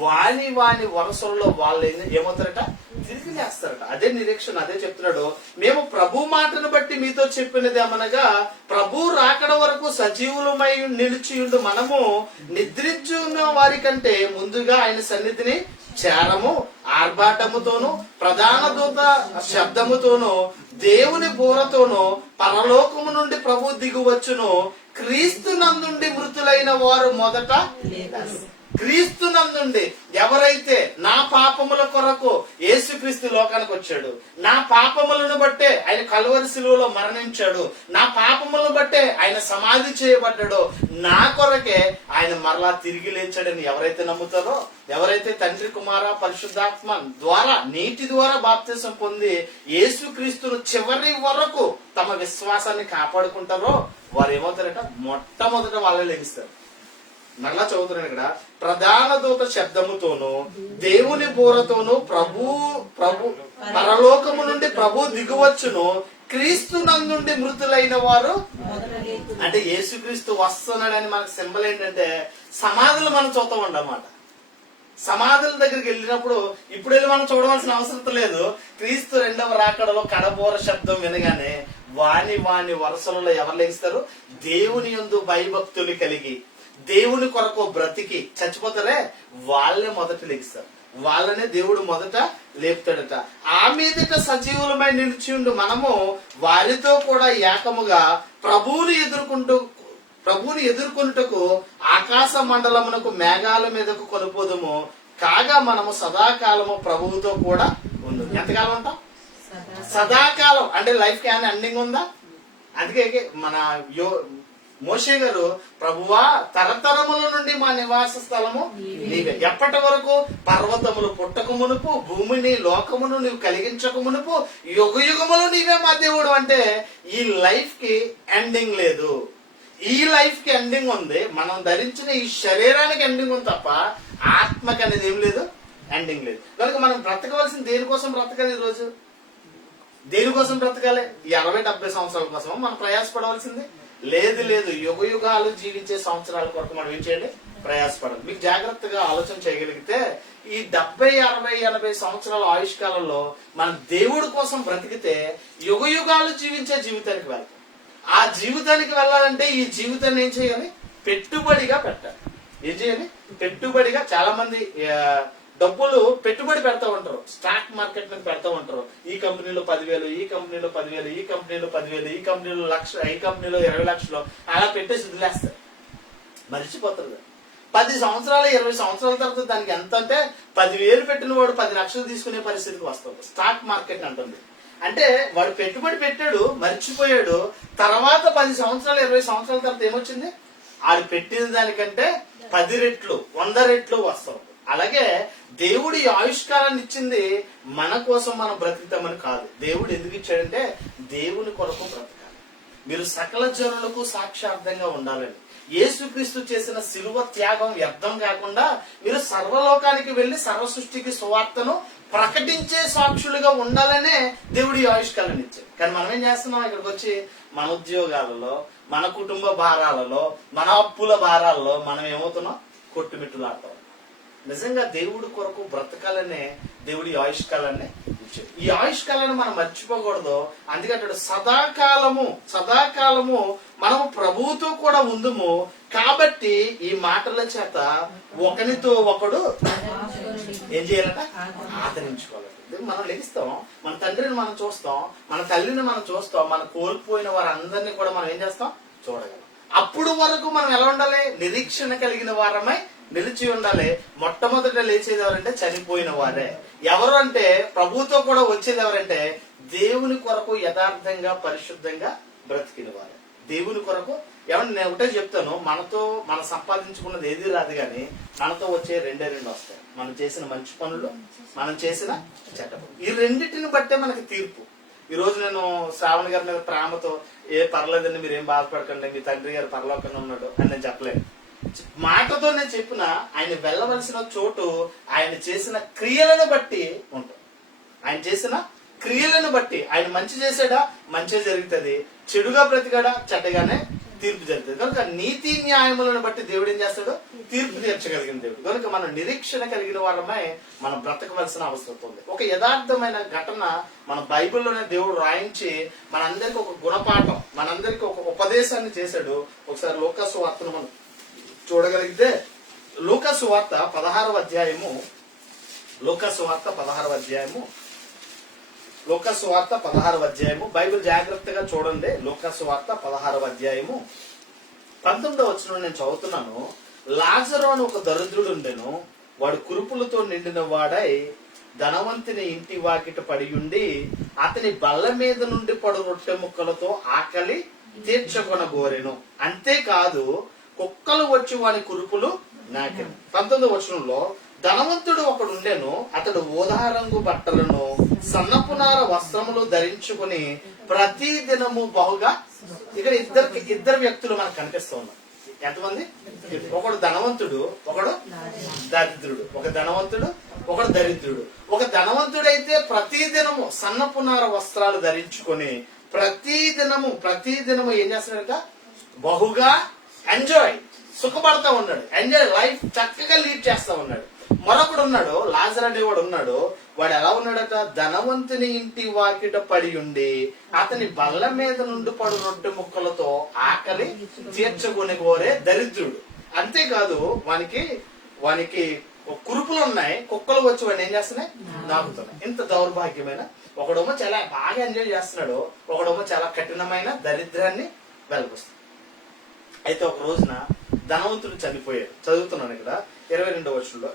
వాని వరసల్లో వాళ్ళు ఏమవుతారట? తిరిగి లేస్తారట. అదే నిరీక్షణ. అదే చెప్తున్నాడు, మేము ప్రభు మాటను బట్టి మీతో చెప్పినది ఏమనగా ప్రభు రాకడ వరకు సజీవులమై నిలిచియుండు మనము నిద్రించున్న వారి కంటే ముందుగా ఆయన సన్నిధిని చేరము. ఆర్భాటముతోను ప్రధాన దూత శబ్దముతోను దేవుని బోరతోను పరలోకము నుండి ప్రభు దిగువచ్చును. క్రీస్తు నందుండి మృతులైన వారు మొదట క్రీస్తు నందుండి ఎవరైతే నా పాపముల కొరకు యేసుక్రీస్తు లోకానికి వచ్చాడు, నా పాపములను బట్టే ఆయన కలువరి శిలువలో మరణించాడు, నా పాపములను బట్టే ఆయన సమాధి చేయబడ్డాడో, నా కొరకే ఆయన మరలా తిరిగి లేచాడని ఎవరైతే నమ్ముతారో, ఎవరైతే తండ్రి కుమార పరిశుద్ధాత్మ ద్వారా నీటి ద్వారా బాప్తిసం పొంది యేసుక్రీస్తును చివరి వరకు తమ విశ్వాసాన్ని కాపాడుకుంటారో వారు ఏమవుతారట, మొట్టమొదట వాళ్ళే లెగిస్తారు. మరలా చదువుతున్నాను ఇక్కడ, ప్రధాన దూత శబ్దముతోను దేవుని బూరతోను ప్రభు పరలోకము నుండి ప్రభు దిగువచ్చును, క్రీస్తు నందుండి మృతులైన వారు, అంటే యేసుక్రీస్తు వస్తున్నాడని మనకు సింబల్ ఏంటంటే సమాధులు మనం చూద్దాం అన్నమాట. సమాధుల దగ్గరికి వెళ్ళినప్పుడు ఇప్పుడు వెళ్ళి మనం చూడవలసిన అవసరం లేదు. క్రీస్తు రెండవ రాకడలో కడబోర శబ్దం వినగానే వాని వరుసలలో ఎవరు లేస్తారు, దేవుని యందు భయభక్తులు కలిగి దేవుని కొరకు బ్రతికి చచ్చిపోతారే వాళ్ళే మొదట లేస్తారు. వాళ్ళనే దేవుడు మొదట లేపుతాడట. ఆ మీదట సజీవులమై నిలిచి ఉండు మనము వారితో కూడా ఏకముగా ప్రభువుని ఎదుర్కొంటకు ఆకాశ మండలమునకు మేఘాల మీదకు కొనుపోదుము. కాగా మనము సదాకాలము ప్రభువుతో కూడా ఉండు. ఎంతకాలం ఉంటాం? సదాకాలం. అంటే లైఫ్ కి ఎండింగ్ ఉందా? అందుకే మన మోషే గారు, ప్రభువా తరతరముల నుండి మా నివాస స్థలము నీవే, ఎప్పటి వరకు? పర్వతములు పుట్టక మునుపు, భూమిని లోకమును నీవు కలిగించక మునుపు, యుగ యుగములు నీవే మా దేవుడు. అంటే ఈ లైఫ్ కి ఎండింగ్ లేదు. ఈ లైఫ్ కి ఎండింగ్ ఉంది, మనం ధరించిన ఈ శరీరానికి ఎండింగ్ ఉంది తప్ప ఆత్మకి అనేది ఏం లేదు, ఎండింగ్ లేదు. కనుక మనం బ్రతకవలసింది దేనికోసం బ్రతకాలి? ఈ రోజు దేనికోసం బ్రతకాలి? 60-70 సంవత్సరాల కోసం మనం ప్రయాసపడవలసింది లేదు. యుగ యుగాలు జీవించే సంవత్సరాల కొరకు మనం ఏం చేయండి, ప్రయాసపడాలి. మీకు జాగ్రత్తగా ఆలోచన చేయగలిగితే ఈ 70, 60, 80 సంవత్సరాల ఆయుష్కాలంలో మనం దేవుడి కోసం బ్రతికితే యుగ యుగాలు జీవించే జీవితానికి వెళ్తాం. ఆ జీవితానికి వెళ్ళాలంటే ఈ జీవితాన్ని ఏం చేయాలి, పెట్టుబడిగా పెట్టాలి. ఏం చేయాలి, పెట్టుబడిగా. చాలా మంది డబ్బులు పెట్టుబడి పెడతా ఉంటారు, స్టాక్ మార్కెట్ మీద పెడతా ఉంటారు. ఈ కంపెనీలో 10,000, ఈ కంపెనీలో 10,000, ఈ కంపెనీలో 10,000, ఈ కంపెనీలో 1,00,000, ఈ కంపెనీలో 20 లక్షలు అలా పెట్టేసి వదిలేస్తారు. మర్చిపోతారు. 10 సంవత్సరాలు 20 సంవత్సరాల తర్వాత దానికి ఎంత అంటే 10,000 పెట్టిన వాడు 10 లక్షలు తీసుకునే పరిస్థితికి వస్తుంది. స్టాక్ మార్కెట్ అంటుంది. అంటే వాడు పెట్టుబడి పెట్టాడు, మర్చిపోయాడు. తర్వాత 10 సంవత్సరాలు 20 సంవత్సరాల తర్వాత ఏమొచ్చింది, ఆడు పెట్టిన దానికంటే 10 రెట్లు 100 రెట్లు వస్తాం. అలాగే దేవుడు ఈ ఆయుష్కాలాన్ని ఇచ్చింది మన కోసం మనం బ్రతుకుతామని కాదు. దేవుడు ఎందుకు ఇచ్చాడంటే దేవుని కొరకు బ్రతకాలి. మీరు సకల జనులకు సాక్షార్థంగా ఉండాలని, యేసుక్రీస్తు చేసిన శిలువ త్యాగం వ్యర్థం కాకుండా మీరు సర్వలోకానికి వెళ్లి సర్వ సృష్టికి సువార్తను ప్రకటించే సాక్షులుగా ఉండాలనే దేవుడు ఈ ఆయుష్కాలాన్ని ఇచ్చాడు. కానీ మనం ఏం చేస్తున్నాం, ఇక్కడికి వచ్చి మన ఉద్యోగాలలో, మన కుటుంబ భారాలలో, మన అప్పుల భారాల్లో మనం ఏమవుతున్నాం, కొట్టుమిట్టులాడతాం. నిజంగా దేవుడి కొరకు బ్రతకాలనే దేవుడి ఆయుష్కాలాన్ని ఇచ్చాడు. ఈ ఆయుష్కాలాన్ని మనం మర్చిపోకూడదు. అందుకంటే సదాకాలము మనము ప్రభువుతో కూడా ఉందుము. కాబట్టి ఈ మాటల చేత ఒకరితో ఒకడు ఏం చేయాలట, ఆదరించుకోవాలి. మనం లెగిస్తాం, మన తండ్రిని మనం చూస్తాం, మన తల్లిని మనం చూస్తాం, మన కోల్పోయిన వారందరినీ కూడా మనం ఏం చేస్తాం, చూడగలం. అప్పుడు వరకు మనం ఎలా ఉండాలి, నిరీక్షణ కలిగిన వారమై నిలిచి ఉండాలి. మొట్టమొదట లేచేది ఎవరంటే చనిపోయిన వారే. ఎవరు అంటే ప్రభుతో కూడా వచ్చేది ఎవరంటే దేవుని కొరకు యథార్థంగా పరిశుద్ధంగా బ్రతికిన వారే. దేవుని కొరకు ఏమన్నా నేను ఒకటే చెప్తాను, మనం సంపాదించుకున్నది ఏది రాదు, కానీ మనతో వచ్చే రెండే వస్తాయి. మనం చేసిన మంచి పనులు, మనం చేసిన చెడ్డ పనులు. ఈ రెండింటిని బట్టే మనకి తీర్పు. ఈ రోజు నేను శ్రావణ్ గారి మీద ప్రేమతో పర్లేదండి, మీరు ఏం బాధపడకండి, మీ తండ్రి గారు పరలోకంలో ఉన్నాడు అని నేను చెప్పలేను. మాటతో నేను చెప్పిన ఆయన వెళ్ళవలసిన చోటు ఆయన చేసిన క్రియలను బట్టి ఉంటుంది. ఆయన చేసిన క్రియలను బట్టి ఆయన మంచి చేసాడా, మంచి జరుగుతుంది. చెడుగా బ్రతికాడా, చెడ్డగానే తీర్పు జరుగుతుంది. కనుక నీతి న్యాయములను బట్టి దేవుడు ఏం చేస్తాడు, తీర్పు తీర్చగలిగిన దేవుడు. కనుక మనం నిరీక్షణ కలిగిన వాళ్ళమై మనం బ్రతకవలసిన అవసరం ఉంది. ఒక యథార్థమైన ఘటన మన బైబిల్లోనే దేవుడు రాయించి మనందరికి ఒక గుణపాఠం, మనందరికి ఒక ఉపదేశాన్ని చేశాడు. ఒకసారి లూకా సువార్తను మనం చూడగలిగితే, లూకా సువార్త 16వ అధ్యాయము, లూకా సువార్త 16వ అధ్యాయము బైబిల్ జాగ్రత్తగా చూడండి. లూకా సువార్త 16వ అధ్యాయము 19వ వచనం నేను చదువుతున్నాను. లాజరు అని ఒక దరిద్రుడు ఉండెను, వాడు కురుపులతో నిండిన వాడై ధనవంతుని ఇంటి వాకిట పడి ఉండి అతని బల్ల మీద నుండి పడు రొట్టె ముక్కలతో ఆకలి తీర్చుకొనగోరెను. అంతేకాదు కుక్కలు వచ్చి వాని కురుపులు నాకెను. 19వ వచనంలో ధనవంతుడు ఒకడు ఉండెను, అతడు ఊదా రంగు బట్టలను సన్నపునార వస్త్రములు ధరించుకుని ప్రతి దినము బహుగా. ఇక్కడ ఇద్దరు వ్యక్తులు మనకు కనిపిస్తూ ఉన్నారు. ఎంతమంది? ఒకడు ధనవంతుడు, ఒకడు దరిద్రుడు. ఒక ధనవంతుడు, ఒకడు దరిద్రుడు. ఒక ధనవంతుడైతే ప్రతి దినము సన్నపునార వస్త్రాలు ధరించుకొని ప్రతి దినము ఏం చేస్తున్నాడట? బహుగా ఎంజాయ్, సుఖపడతా ఉన్నాడు. ఎంజాయ్ లైఫ్ చక్కగా లీడ్ చేస్తా ఉన్నాడు. మరొకడు ఉన్నాడు, లాజరు అనేవాడు ఉన్నాడు. వాడు ఎలా ఉన్నాడట? ధనవంతుని ఇంటి వాకిట పడి ఉండి అతని బల్ల మీద నుండి పడు రొట్టె ముక్కలతో ఆకలి తీర్చుకుని కోరే దరిద్రుడు. అంతేకాదు వానికి కురుపులు ఉన్నాయి, కుక్కలు వచ్చి వాడిని ఏం చేస్తున్నాయి? నాకుతున్నాయి. ఇంత దౌర్భాగ్యమైన. ఒకడేమో చాలా బాగా ఎంజాయ్ చేస్తున్నాడు, ఒకడేమో చాలా కఠినమైన దరిద్రాన్ని వెలిపిస్తాడు. అయితే ఒక రోజున ధనవంతుడు చనిపోయాడు. చదువుతున్నాను ఇక్కడ 21వ వచనంలో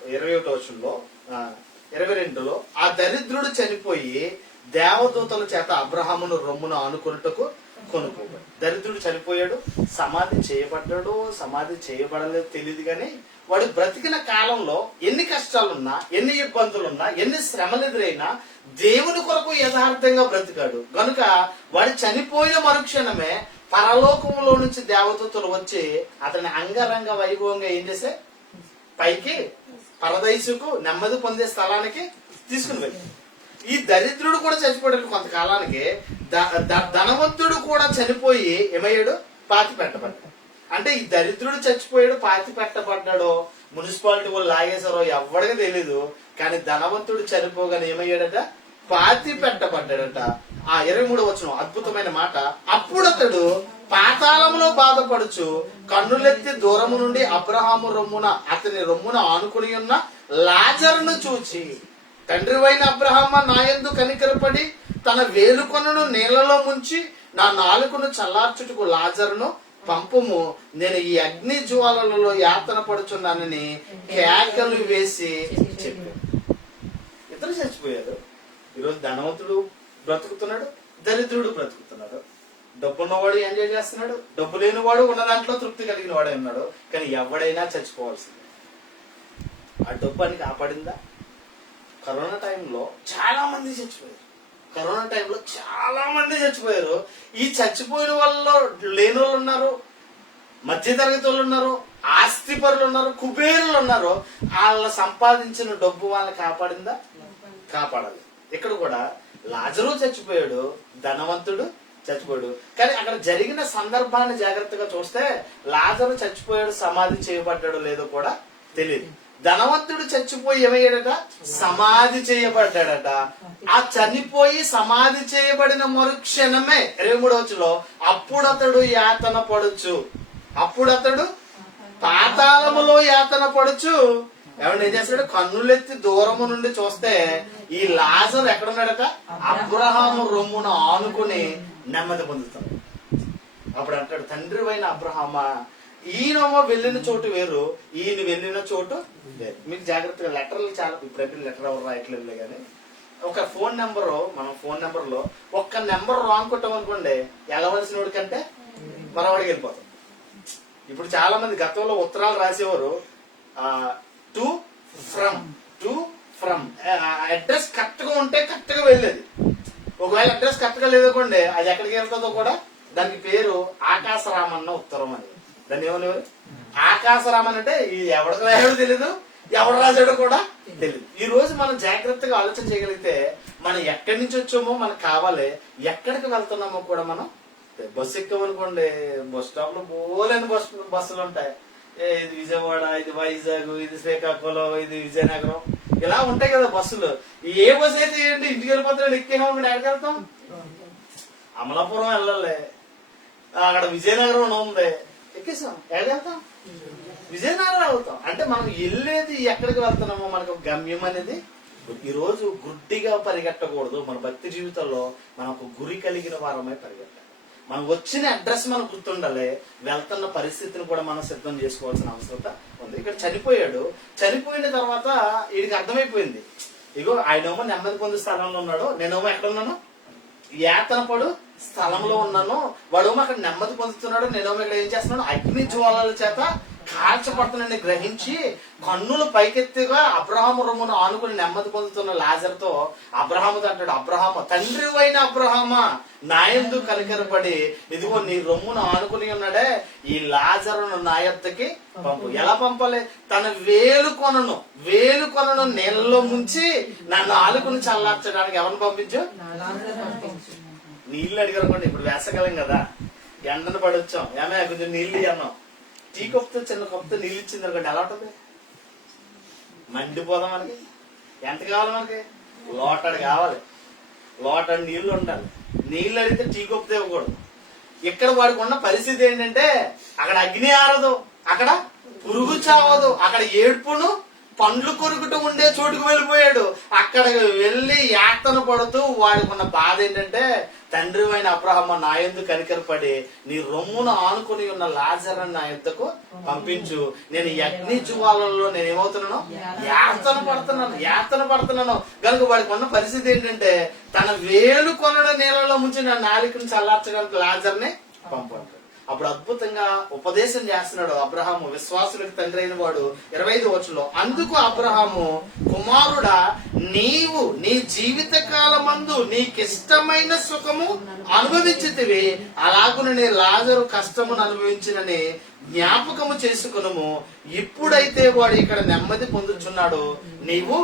22లో ఆ దరిద్రుడు చనిపోయి దేవదూతల చేత అబ్రహామును రొమ్మును ఆనుకొనుటకు కొనుక్కోబడి. దరిద్రుడు చనిపోయాడు, సమాధి చేయబడ్డాడు, సమాధి చేయబడలేదు తెలియదు, కానీ వాడు బ్రతికిన కాలంలో ఎన్ని కష్టాలున్నా, ఎన్ని ఇబ్బందులున్నా, ఎన్ని శ్రమలు ఎదురైనా దేవుని కొరకు యథార్థంగా బ్రతికాడు. గనుక వాడు చనిపోయిన మరుక్షణమే పరలోకంలో నుంచి దేవదూతలు వచ్చి అతని అంగరంగ వైభవంగా ఏం చేసే పైకి పరదైసుకు నెమ్మది పొందే స్థలానికి తీసుకుని వెళ్ళి. ఈ దరిద్రుడు కూడా చచ్చిపోయాడు కొంతకాలానికి. ధనవంతుడు కూడా చనిపోయి ఏమయ్యాడు? పాతి పెట్టబడ్డాడు. అంటే ఈ దరిద్రుడు చచ్చిపోయాడు, పాతి పెట్టబడ్డాడో మున్సిపాలిటీ వాళ్ళు లాగేశారో ఎవరికి తెలీదు, కానీ ధనవంతుడు చనిపోగానే ఏమయ్యాడట? పాతి పెట్టబడ్డాడట. ఆ 23వ వచనం అద్భుతమైన మాట. అప్పుడు అతడు పాతాళంలో బాధపడుచు కన్నులెత్తి దూరము నుండి అబ్రహాము అతని రొమ్మున ఆనుకుని ఉన్న లాజరును చూచి, తండ్రివైన అబ్రహామ, నా యందు కనికరపడి తన వేలుకొనను నీళ్లలో ముంచి నా నాలుకను చల్లార్చుటకు లాజరును పంపుము, నేను ఈ అగ్ని జ్వాలలలో యాతన పడుచున్నానని కేకలు వేసి చెప్పాడు. ఇద్దరు చచ్చిపోయారు. ఈరోజు ధనవంతుడు బ్రతుకుతున్నాడు, దరిద్రుడు బ్రతుకుతున్నాడు. డబ్బున్నవాడు ఎంజాయ్ చేస్తున్నాడు, డబ్బు లేనివాడు ఉన్న దాంట్లో తృప్తి కలిగిన వాడే ఉన్నాడు. కానీ ఎవడైనా చచ్చిపోవాల్సిందే. ఆ డబ్బు అని కాపాడిందా? కరోనా టైంలో చాలా మంది చచ్చిపోయారు. ఈ చచ్చిపోయిన వాళ్ళలో లేని వాళ్ళు ఉన్నారు, మధ్య తరగతి వాళ్ళు ఉన్నారు, ఆస్తి పరులు ఉన్నారు, కుబేరులు ఉన్నారు. వాళ్ళ సంపాదించిన డబ్బు వాళ్ళని కాపాడిందా? కాపాడాలి. ఇక్కడ కూడా లాజరు చచ్చిపోయాడు, ధనవంతుడు చచ్చిపోయాడు. కానీ అక్కడ జరిగిన సందర్భాన్ని జాగ్రత్తగా చూస్తే లాజరు చచ్చిపోయాడు, సమాధి చేయబడ్డాడు లేదో కూడా తెలియదు. ధనవంతుడు చచ్చిపోయి ఏమయ్యాడట? సమాధి చేయబడ్డాడట. ఆ చనిపోయి సమాధి చేయబడిన మరుక్షణమే 23వ వచనంలో అప్పుడు అతడు యాతన పడుచు, అప్పుడు అతడు పాతాళములో యాతన పడుచు ఏమన్నా ఏం చేస్తాడు? కన్నులెత్తి దూరము నుండి చూస్తే ఈ లాజరు ఎక్కడున్నాడట? అబ్రహాము రొమ్మున ఆనుకుని నెమ్మది పొందుతాడు. అప్పుడు అంటాడు, తండ్రివైన అబ్రహామా, ఈయనేమో వెళ్ళిన చోటు వేరు, ఈయన వెళ్ళిన చోటు వేరు. మీకు జాగ్రత్తగా లెటర్లు చాలా, ఇప్పుడైతే లెటర్ ఎవరు రాయట్లేదు, కానీ ఒక ఫోన్ నెంబరు, మనం ఫోన్ నెంబర్ లో ఒక్క నెంబర్ రాంగ్ కొట్టాం అనుకోండి, వెళ్ళవలసిన వాడికంటే మనవాడికి వెళ్ళిపోతాం. ఇప్పుడు చాలా మంది గతంలో ఉత్తరాలు రాసేవారు టు ఫ్రమ్ అడ్రస్ కరెక్ట్ గా ఉంటే కరెక్ట్ గా వెళ్ళేది. ఒకవేళ అడ్రస్ కరెక్ట్ గా లేదనుకోండి, అది ఎక్కడికి వెళ్తుందో కూడా దానికి పేరు ఆకాశరామన్న ఉత్తరం అని. దాన్ని ఏమనేవారు? ఆకాశరామన్ అంటే ఇది ఎవరికి రాయాడో తెలీదు, ఎవడు రాశాడో కూడా తెలియదు. ఈ రోజు మనం జాగ్రత్తగా ఆలోచన చేయగలిగితే మనం ఎక్కడి నుంచి వచ్చామో మనకు కావాలి, ఎక్కడికి వెళ్తున్నామో కూడా మనం. బస్సు ఎక్కామనుకోండి, బస్ స్టాప్ లో బోలేని బస్సులు ఉంటాయి. ఇది విజయవాడ, ఇది వైజాగ్, ఇది శ్రీకాకుళం, ఇది విజయనగరం, ఇలా ఉంటాయి కదా బస్సులు. ఏ బస్సు అయితే ఏంటి, ఇంటికి వెళ్ళిపోతాడు, ఎక్కేమో ఎక్కడికి వెళ్తాం? అమలాపురం వెళ్ళాలి, అక్కడ విజయనగరం ఉంది, ఎక్కేసాం, ఎక్కడికి వెళ్తాం? విజయనగరం వెళ్తాం. అంటే మనం వెళ్ళేది ఎక్కడికి వెళ్తున్నామో మనకు గమ్యం అనేది. ఈ రోజు గుడ్డిగా పరిగెట్టకూడదు. మన భక్తి జీవితంలో మనం ఒక గురి కలిగిన వారమై పరిగెట్టాలి. మనం వచ్చిన అడ్రస్ మనకు గుర్తుండాలి, వెళ్తున్న పరిస్థితిని కూడా మనం సిద్ధం చేసుకోవాల్సిన అవసరత ఉంది. ఇక్కడ చనిపోయాడు, చనిపోయిన తర్వాత వీడికి అర్థమైపోయింది, ఇగో ఆయనేమో నెమ్మది పొందే స్థలంలో ఉన్నాడు, నేనేమో ఎక్కడ ఉన్నాను, యాతన పడు స్థలంలో ఉన్నాను, వాడేమో అక్కడ నెమ్మది పొందుతున్నాడు, నేనేమో ఇక్కడ ఏం చేస్తున్నాను, అగ్ని జ్వాలల చేత కాల్చబడుతున్నాడని గ్రహించి కన్నులు పైకెత్తిగా అబ్రహాము రొమ్మును ఆనుకుని నెమ్మది పొందుతున్న లాజరుతో అబ్రహాముతో అంటాడు, అబ్రహాము, తండ్రి అయిన అబ్రహామా, నా యందు కనికరపడి ఇదిగో నీ రొమ్మును ఆనుకుని ఉన్నాడే, ఈ లాజరును నా యొద్దకి పంపు. ఎలా పంపాలి? తన వేలు కొనను నీళ్ళలో ముంచి నన్ను ఆలుకుని చల్లార్చడానికి ఎవరిని పంపించు? నీళ్ళు అడిగారు అనుకోండి, ఇప్పుడు వేసగలం కదా, ఎండను పడొచ్చాం, ఏమే కొంచెం నీళ్ళు అన్నాం, టీ కప్తో చిన్న కప్తో నీళ్ళు ఇచ్చింది అనుకోండి, ఎలా ఉంటుంది? మండిపోదాం. మనకి ఎంత కావాలి? మనకి లోటడు కావాలి, లోటడు నీళ్లు ఉండాలి. నీళ్ళు అడిగితే టీ కప్తో ఇవ్వకూడదు. ఇక్కడ వాడికి ఉన్న పరిస్థితి ఏంటంటే, అక్కడ అగ్ని ఆరదు, అక్కడ పురుగు చావదు, అక్కడ ఏడ్పును పండ్లు కొరుకుతూ ఉండే చోటుకు వెళ్ళిపోయాడు. అక్కడికి వెళ్ళి యాతన పడుతూ వాడికి ఉన్న బాధ ఏంటంటే, తండ్రి అయిన అబ్రహాము, నా యందు కనికరపడి నీ రొమ్మును ఆనుకుని ఉన్న లాజరును నా యొద్దకు పంపించు, నేను అగ్ని జ్వాలల్లో నేను ఏమవుతున్నాను, యాతన పడుతున్నాను. కనుక వాడికి ఉన్న పరిస్థితి ఏంటంటే, తన వేలు కొనడం నీళ్ళలో ముంచి నా నాలికను చల్లార్చడానికి లాజర్ని పంపంటాడు. అప్పుడు అద్భుతంగా ఉపదేశం చేస్తున్నాడు అబ్రహాము, విశ్వాసులకు తండ్రి అయిన వాడు. 25వ వచనంలో, అందుకు అబ్రహాము, కుమారుడా, నీవు నీ జీవిత కాలమందు నీకిష్టమైన సుఖము అనుభవించితివి, అలాగున నీ లాజరు కష్టమును అనుభవించినని జ్ఞాపకము చేసుకునుము. ఇప్పుడైతే వాడు ఇక్కడ నెమ్మది పొందుచున్నాడు, నీవు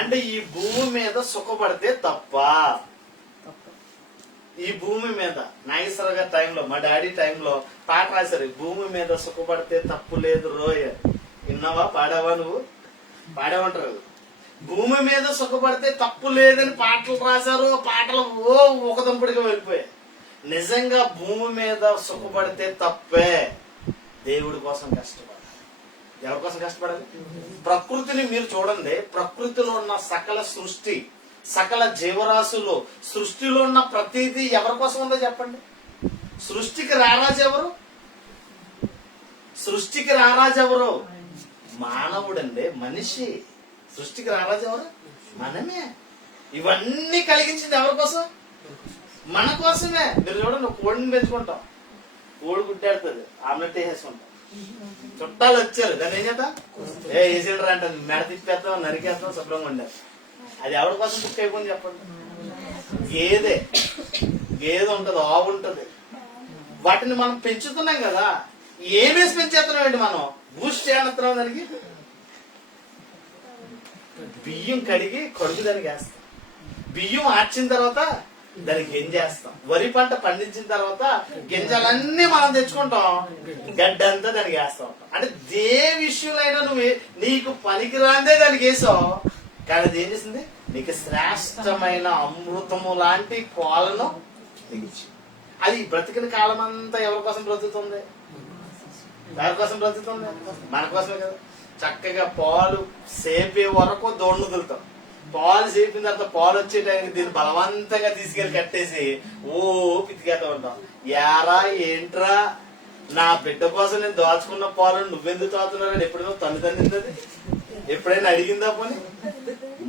అంటే ఈ భూమి మీద సుఖపడితే తప్ప. ఈ భూమి మీద నాగేశ్వర గారి టైంలో, మా డాడీ టైంలో పాట రాశారు, భూమి మీద సుఖపడితే తప్పు లేదు రోయ్. విన్నావా? పాడావా? నువ్వు పాడావంటారు. భూమి మీద సుఖపడితే తప్పు లేదని పాటలు రాశారు. పాటలు ఒకదంపుడిగా వెళ్ళిపోయాయి. నిజంగా భూమి మీద సుఖపడితే తప్పే. దేవుడి కోసం కష్టపడాలి. ఎవరి కోసం కష్టపడాలి? ప్రకృతిని మీరు చూడండి, ప్రకృతిలో ఉన్న సకల సృష్టి, సకల జీవరాశులు, సృష్టిలో ఉన్న ప్రతిదీ ఎవరి కోసం ఉందో చెప్పండి. సృష్టికి రారాజు ఎవరు? సృష్టికి రారాజు ఎవరు? మానవుడండి, మనిషి. సృష్టికి రారాజు ఎవరు? మనమే. ఇవన్నీ కలిగించింది ఎవరి కోసం? మన కోసమే. మీరు చూడండి, కోడిని పెంచుకుంటాం, కోడి గుడ్డేడుతుంది, ఆమ్లెట్ వేసేసుకుంటాం. చుట్టాలు వచ్చారు, దాన్ని ఏం చేద్దాం, వేసేటరా అంటే మెడ తిప్పేస్తాం, నరికేస్తాం, శుభ్రంగా ఉండేది. అది ఎవరి కోసం బుక్ అయిపోయింది చెప్పండి? గేదె ఉంటది, ఆవు ఉంటది, వాటిని మనం పెంచుతున్నాం కదా. ఏమేసి పెంచేస్తున్నాం ఏంటి? మనం బూస్ట్ చేస్తున్నాం. దానికి బియ్యం కడిగి కడుగు దానికి వేస్తాం, బియ్యం ఆర్చిన తర్వాత దానికి ఏం చేస్తాం, వరి పంట పండించిన తర్వాత గింజలన్నీ మనం తెచ్చుకుంటాం, గడ్డంతా దానికి వేస్తా ఉంటాం. అంటే ఏ విషయంలో నువ్వు నీకు పనికిరాందే దానికి వేసావు, కానీ అది ఏం చేసింది? నీకు శ్రేష్టమైన అమృతము లాంటి పాలను దిగించి. అది బ్రతికిన కాలం అంతా ఎవరి కోసం బ్రతుకుతుంది? ఎవరి కోసం బ్రతుకుతుంది? మన కోసమే కదా. చక్కగా పాలు సేపే వరకు దోణ్ణు వదులుతాం, పాలు సేపిన తర్వాత పాలు వచ్చే టైంకి దీన్ని బలవంతంగా తీసుకెళ్లి కట్టేసి పితికేస్తూ ఉంటాం. యారా ఏంట్రా, నా బిడ్డ కోసం నేను దాచుకున్న పాలు నువ్వెందుకు తాగుతున్నావు? ఎప్పుడైనా తల్లిదండ్రులు ఎప్పుడైనా అడిగిందా? పోనీ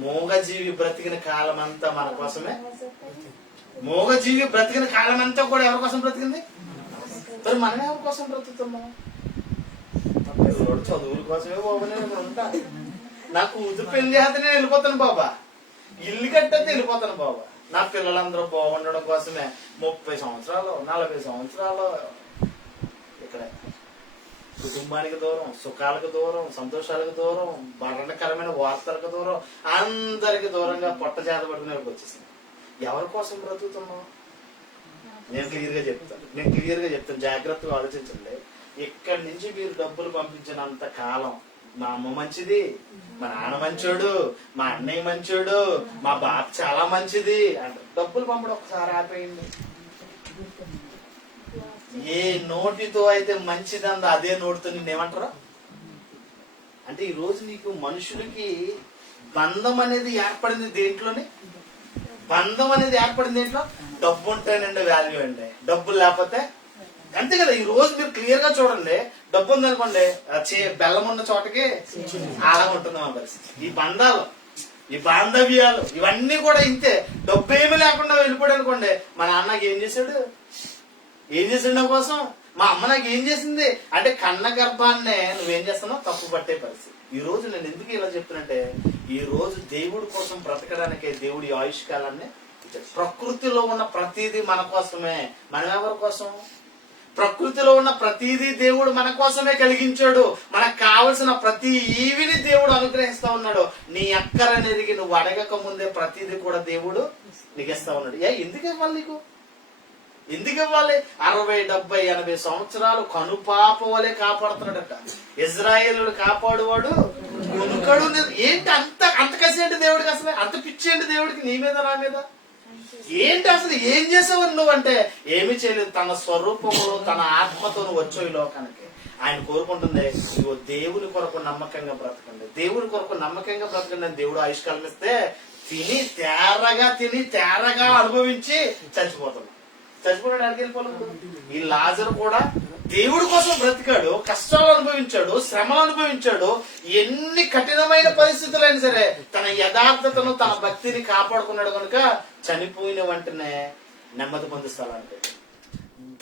మూగజీవి బ్రతికిన కాలం అంతా మన కోసమే. మూగజీవి బ్రతికిన కాలం అంతా కూడా ఎవరి కోసం బ్రతికింది? మరి మనం ఎవరి కోసం బ్రతుకుతున్నాం? చదువుల కోసమే బాబా నేను ఇప్పుడు ఉంటా, నాకు కూతురు పెళ్లి చేస్తే నేను వెళ్ళిపోతాను బాబా, ఇల్లు కట్టేస్తే వెళ్ళిపోతాను బాబా, నా పిల్లలందరూ బాగుండడం కోసమే 30 సంవత్సరాలు 40 సంవత్సరాలు ఇక్కడే. కుటుంబానికి దూరం, సుఖాలకు దూరం, సంతోషాలకు దూరం, మరణకరమైన వార్తలకు దూరం, అందరికి దూరంగా పొట్ట చేత పడుకునే వచ్చేసింది. ఎవరి కోసం బ్రతుకుతున్నాం? నేను క్లియర్ గా చెప్తాను, జాగ్రత్తగా ఆలోచించండి. ఇక్కడి నుంచి మీరు డబ్బులు పంపించినంత కాలం మా అమ్మ మంచిది, మా నాన్న మంచోడు, మా అన్నయ్య మంచోడు, మా బాబు చాలా మంచిది అంటే డబ్బులు పంపడం ఒకసారి ఆపేయండి. ఏ నోటితో అయితే మంచిదందో అదే నోటితో నిన్నేమంటారా? అంటే ఈ రోజు నీకు మనుషులకి బంధం అనేది ఏర్పడింది దేంట్లోనే? బంధం అనేది ఏర్పడింది దేంట్లో? డబ్బు ఉంటేనండి వాల్యూ అండి, డబ్బులు లేకపోతే అంతే కదా. ఈ రోజు మీరు క్లియర్ గా చూడండి, డబ్బు ఉందనుకోండి బెల్లం ఉన్న చోటకి అలా ఉంటుంది మా పరిస్థితి. ఈ బంధాలు, ఈ బాంధవ్యాలు ఇవన్నీ కూడా ఇంతే. డబ్బు ఏమీ లేకుండా వెళ్ళిపోయాడు అనుకోండి, మా నాన్న నాకు ఏం చేశాడు నా కోసం, మా అమ్మ నాకు ఏం చేసింది అంటే కన్న గర్భాన్నే నువ్వేం చేస్తున్నావు తప్పు పట్టే పరిస్థితి. ఈ రోజు నేను ఎందుకు ఇలా చెప్తున్నంటే, ఈ రోజు దేవుడి కోసం బ్రతకడానికే దేవుడి ఆయుష్ కాలాన్ని ఇచ్చాడు. ప్రకృతిలో ఉన్న ప్రతిదీ మన కోసమే. మనం ఎవరి కోసం? ప్రకృతిలో ఉన్న ప్రతిదీ దేవుడు మన కోసమే కలిగించాడు. మనకు కావలసిన ప్రతి ఈవిని దేవుడు అనుగ్రహిస్తా ఉన్నాడు. నీ అక్కరనేది నువ్వు అడగక ముందే ప్రతిదీ కూడా దేవుడు నీకు ఇస్తా ఉన్నాడు. ఎందుకు ఇవ్వాలి నీకు? ఎందుకు ఇవ్వాలి? 60, 70, 80 సంవత్సరాలు కనుపాప వలె కాపాడుతున్నాడట. ఇజ్రాయేలు కాపాడువాడు కొనుకడు. ఏంటి అంత కసి ఏంటి దేవుడికి? అసలు అంత పిచ్చి ఏంటి దేవుడికి నీ మీద నా మీద? ఏంటి అసలు ఏం చేసావు నువ్వు అంటే? ఏమి చేయలేదు. తన స్వరూపంలో తన ఆత్మతో నువ్వు వచ్చావు ఈ లోకానికి. ఆయన కోరుకుంటుంది నువ్వు దేవుని కొరకు నమ్మకంగా బ్రతకండి, దేవుని కొరకు నమ్మకంగా బ్రతకండి అని దేవుడు ఆయుష్కాలం ఇస్తే తిని తేరగా అనుభవించి చచ్చిపోతున్నాడు. చచ్చిపోవడానికి వెళ్ళిపోలేదు. ఈ లాజరు కూడా దేవుడి కోసం బ్రతికాడు, కష్టాలు అనుభవించాడు, శ్రమలు అనుభవించాడు. ఎన్ని కఠినమైన పరిస్థితులైనా సరే తన యథార్థతను, తన భక్తిని కాపాడుకున్నాడు కనుక చనిపోయిన వెంటనే నెమ్మది పొందిస్తాడంటే.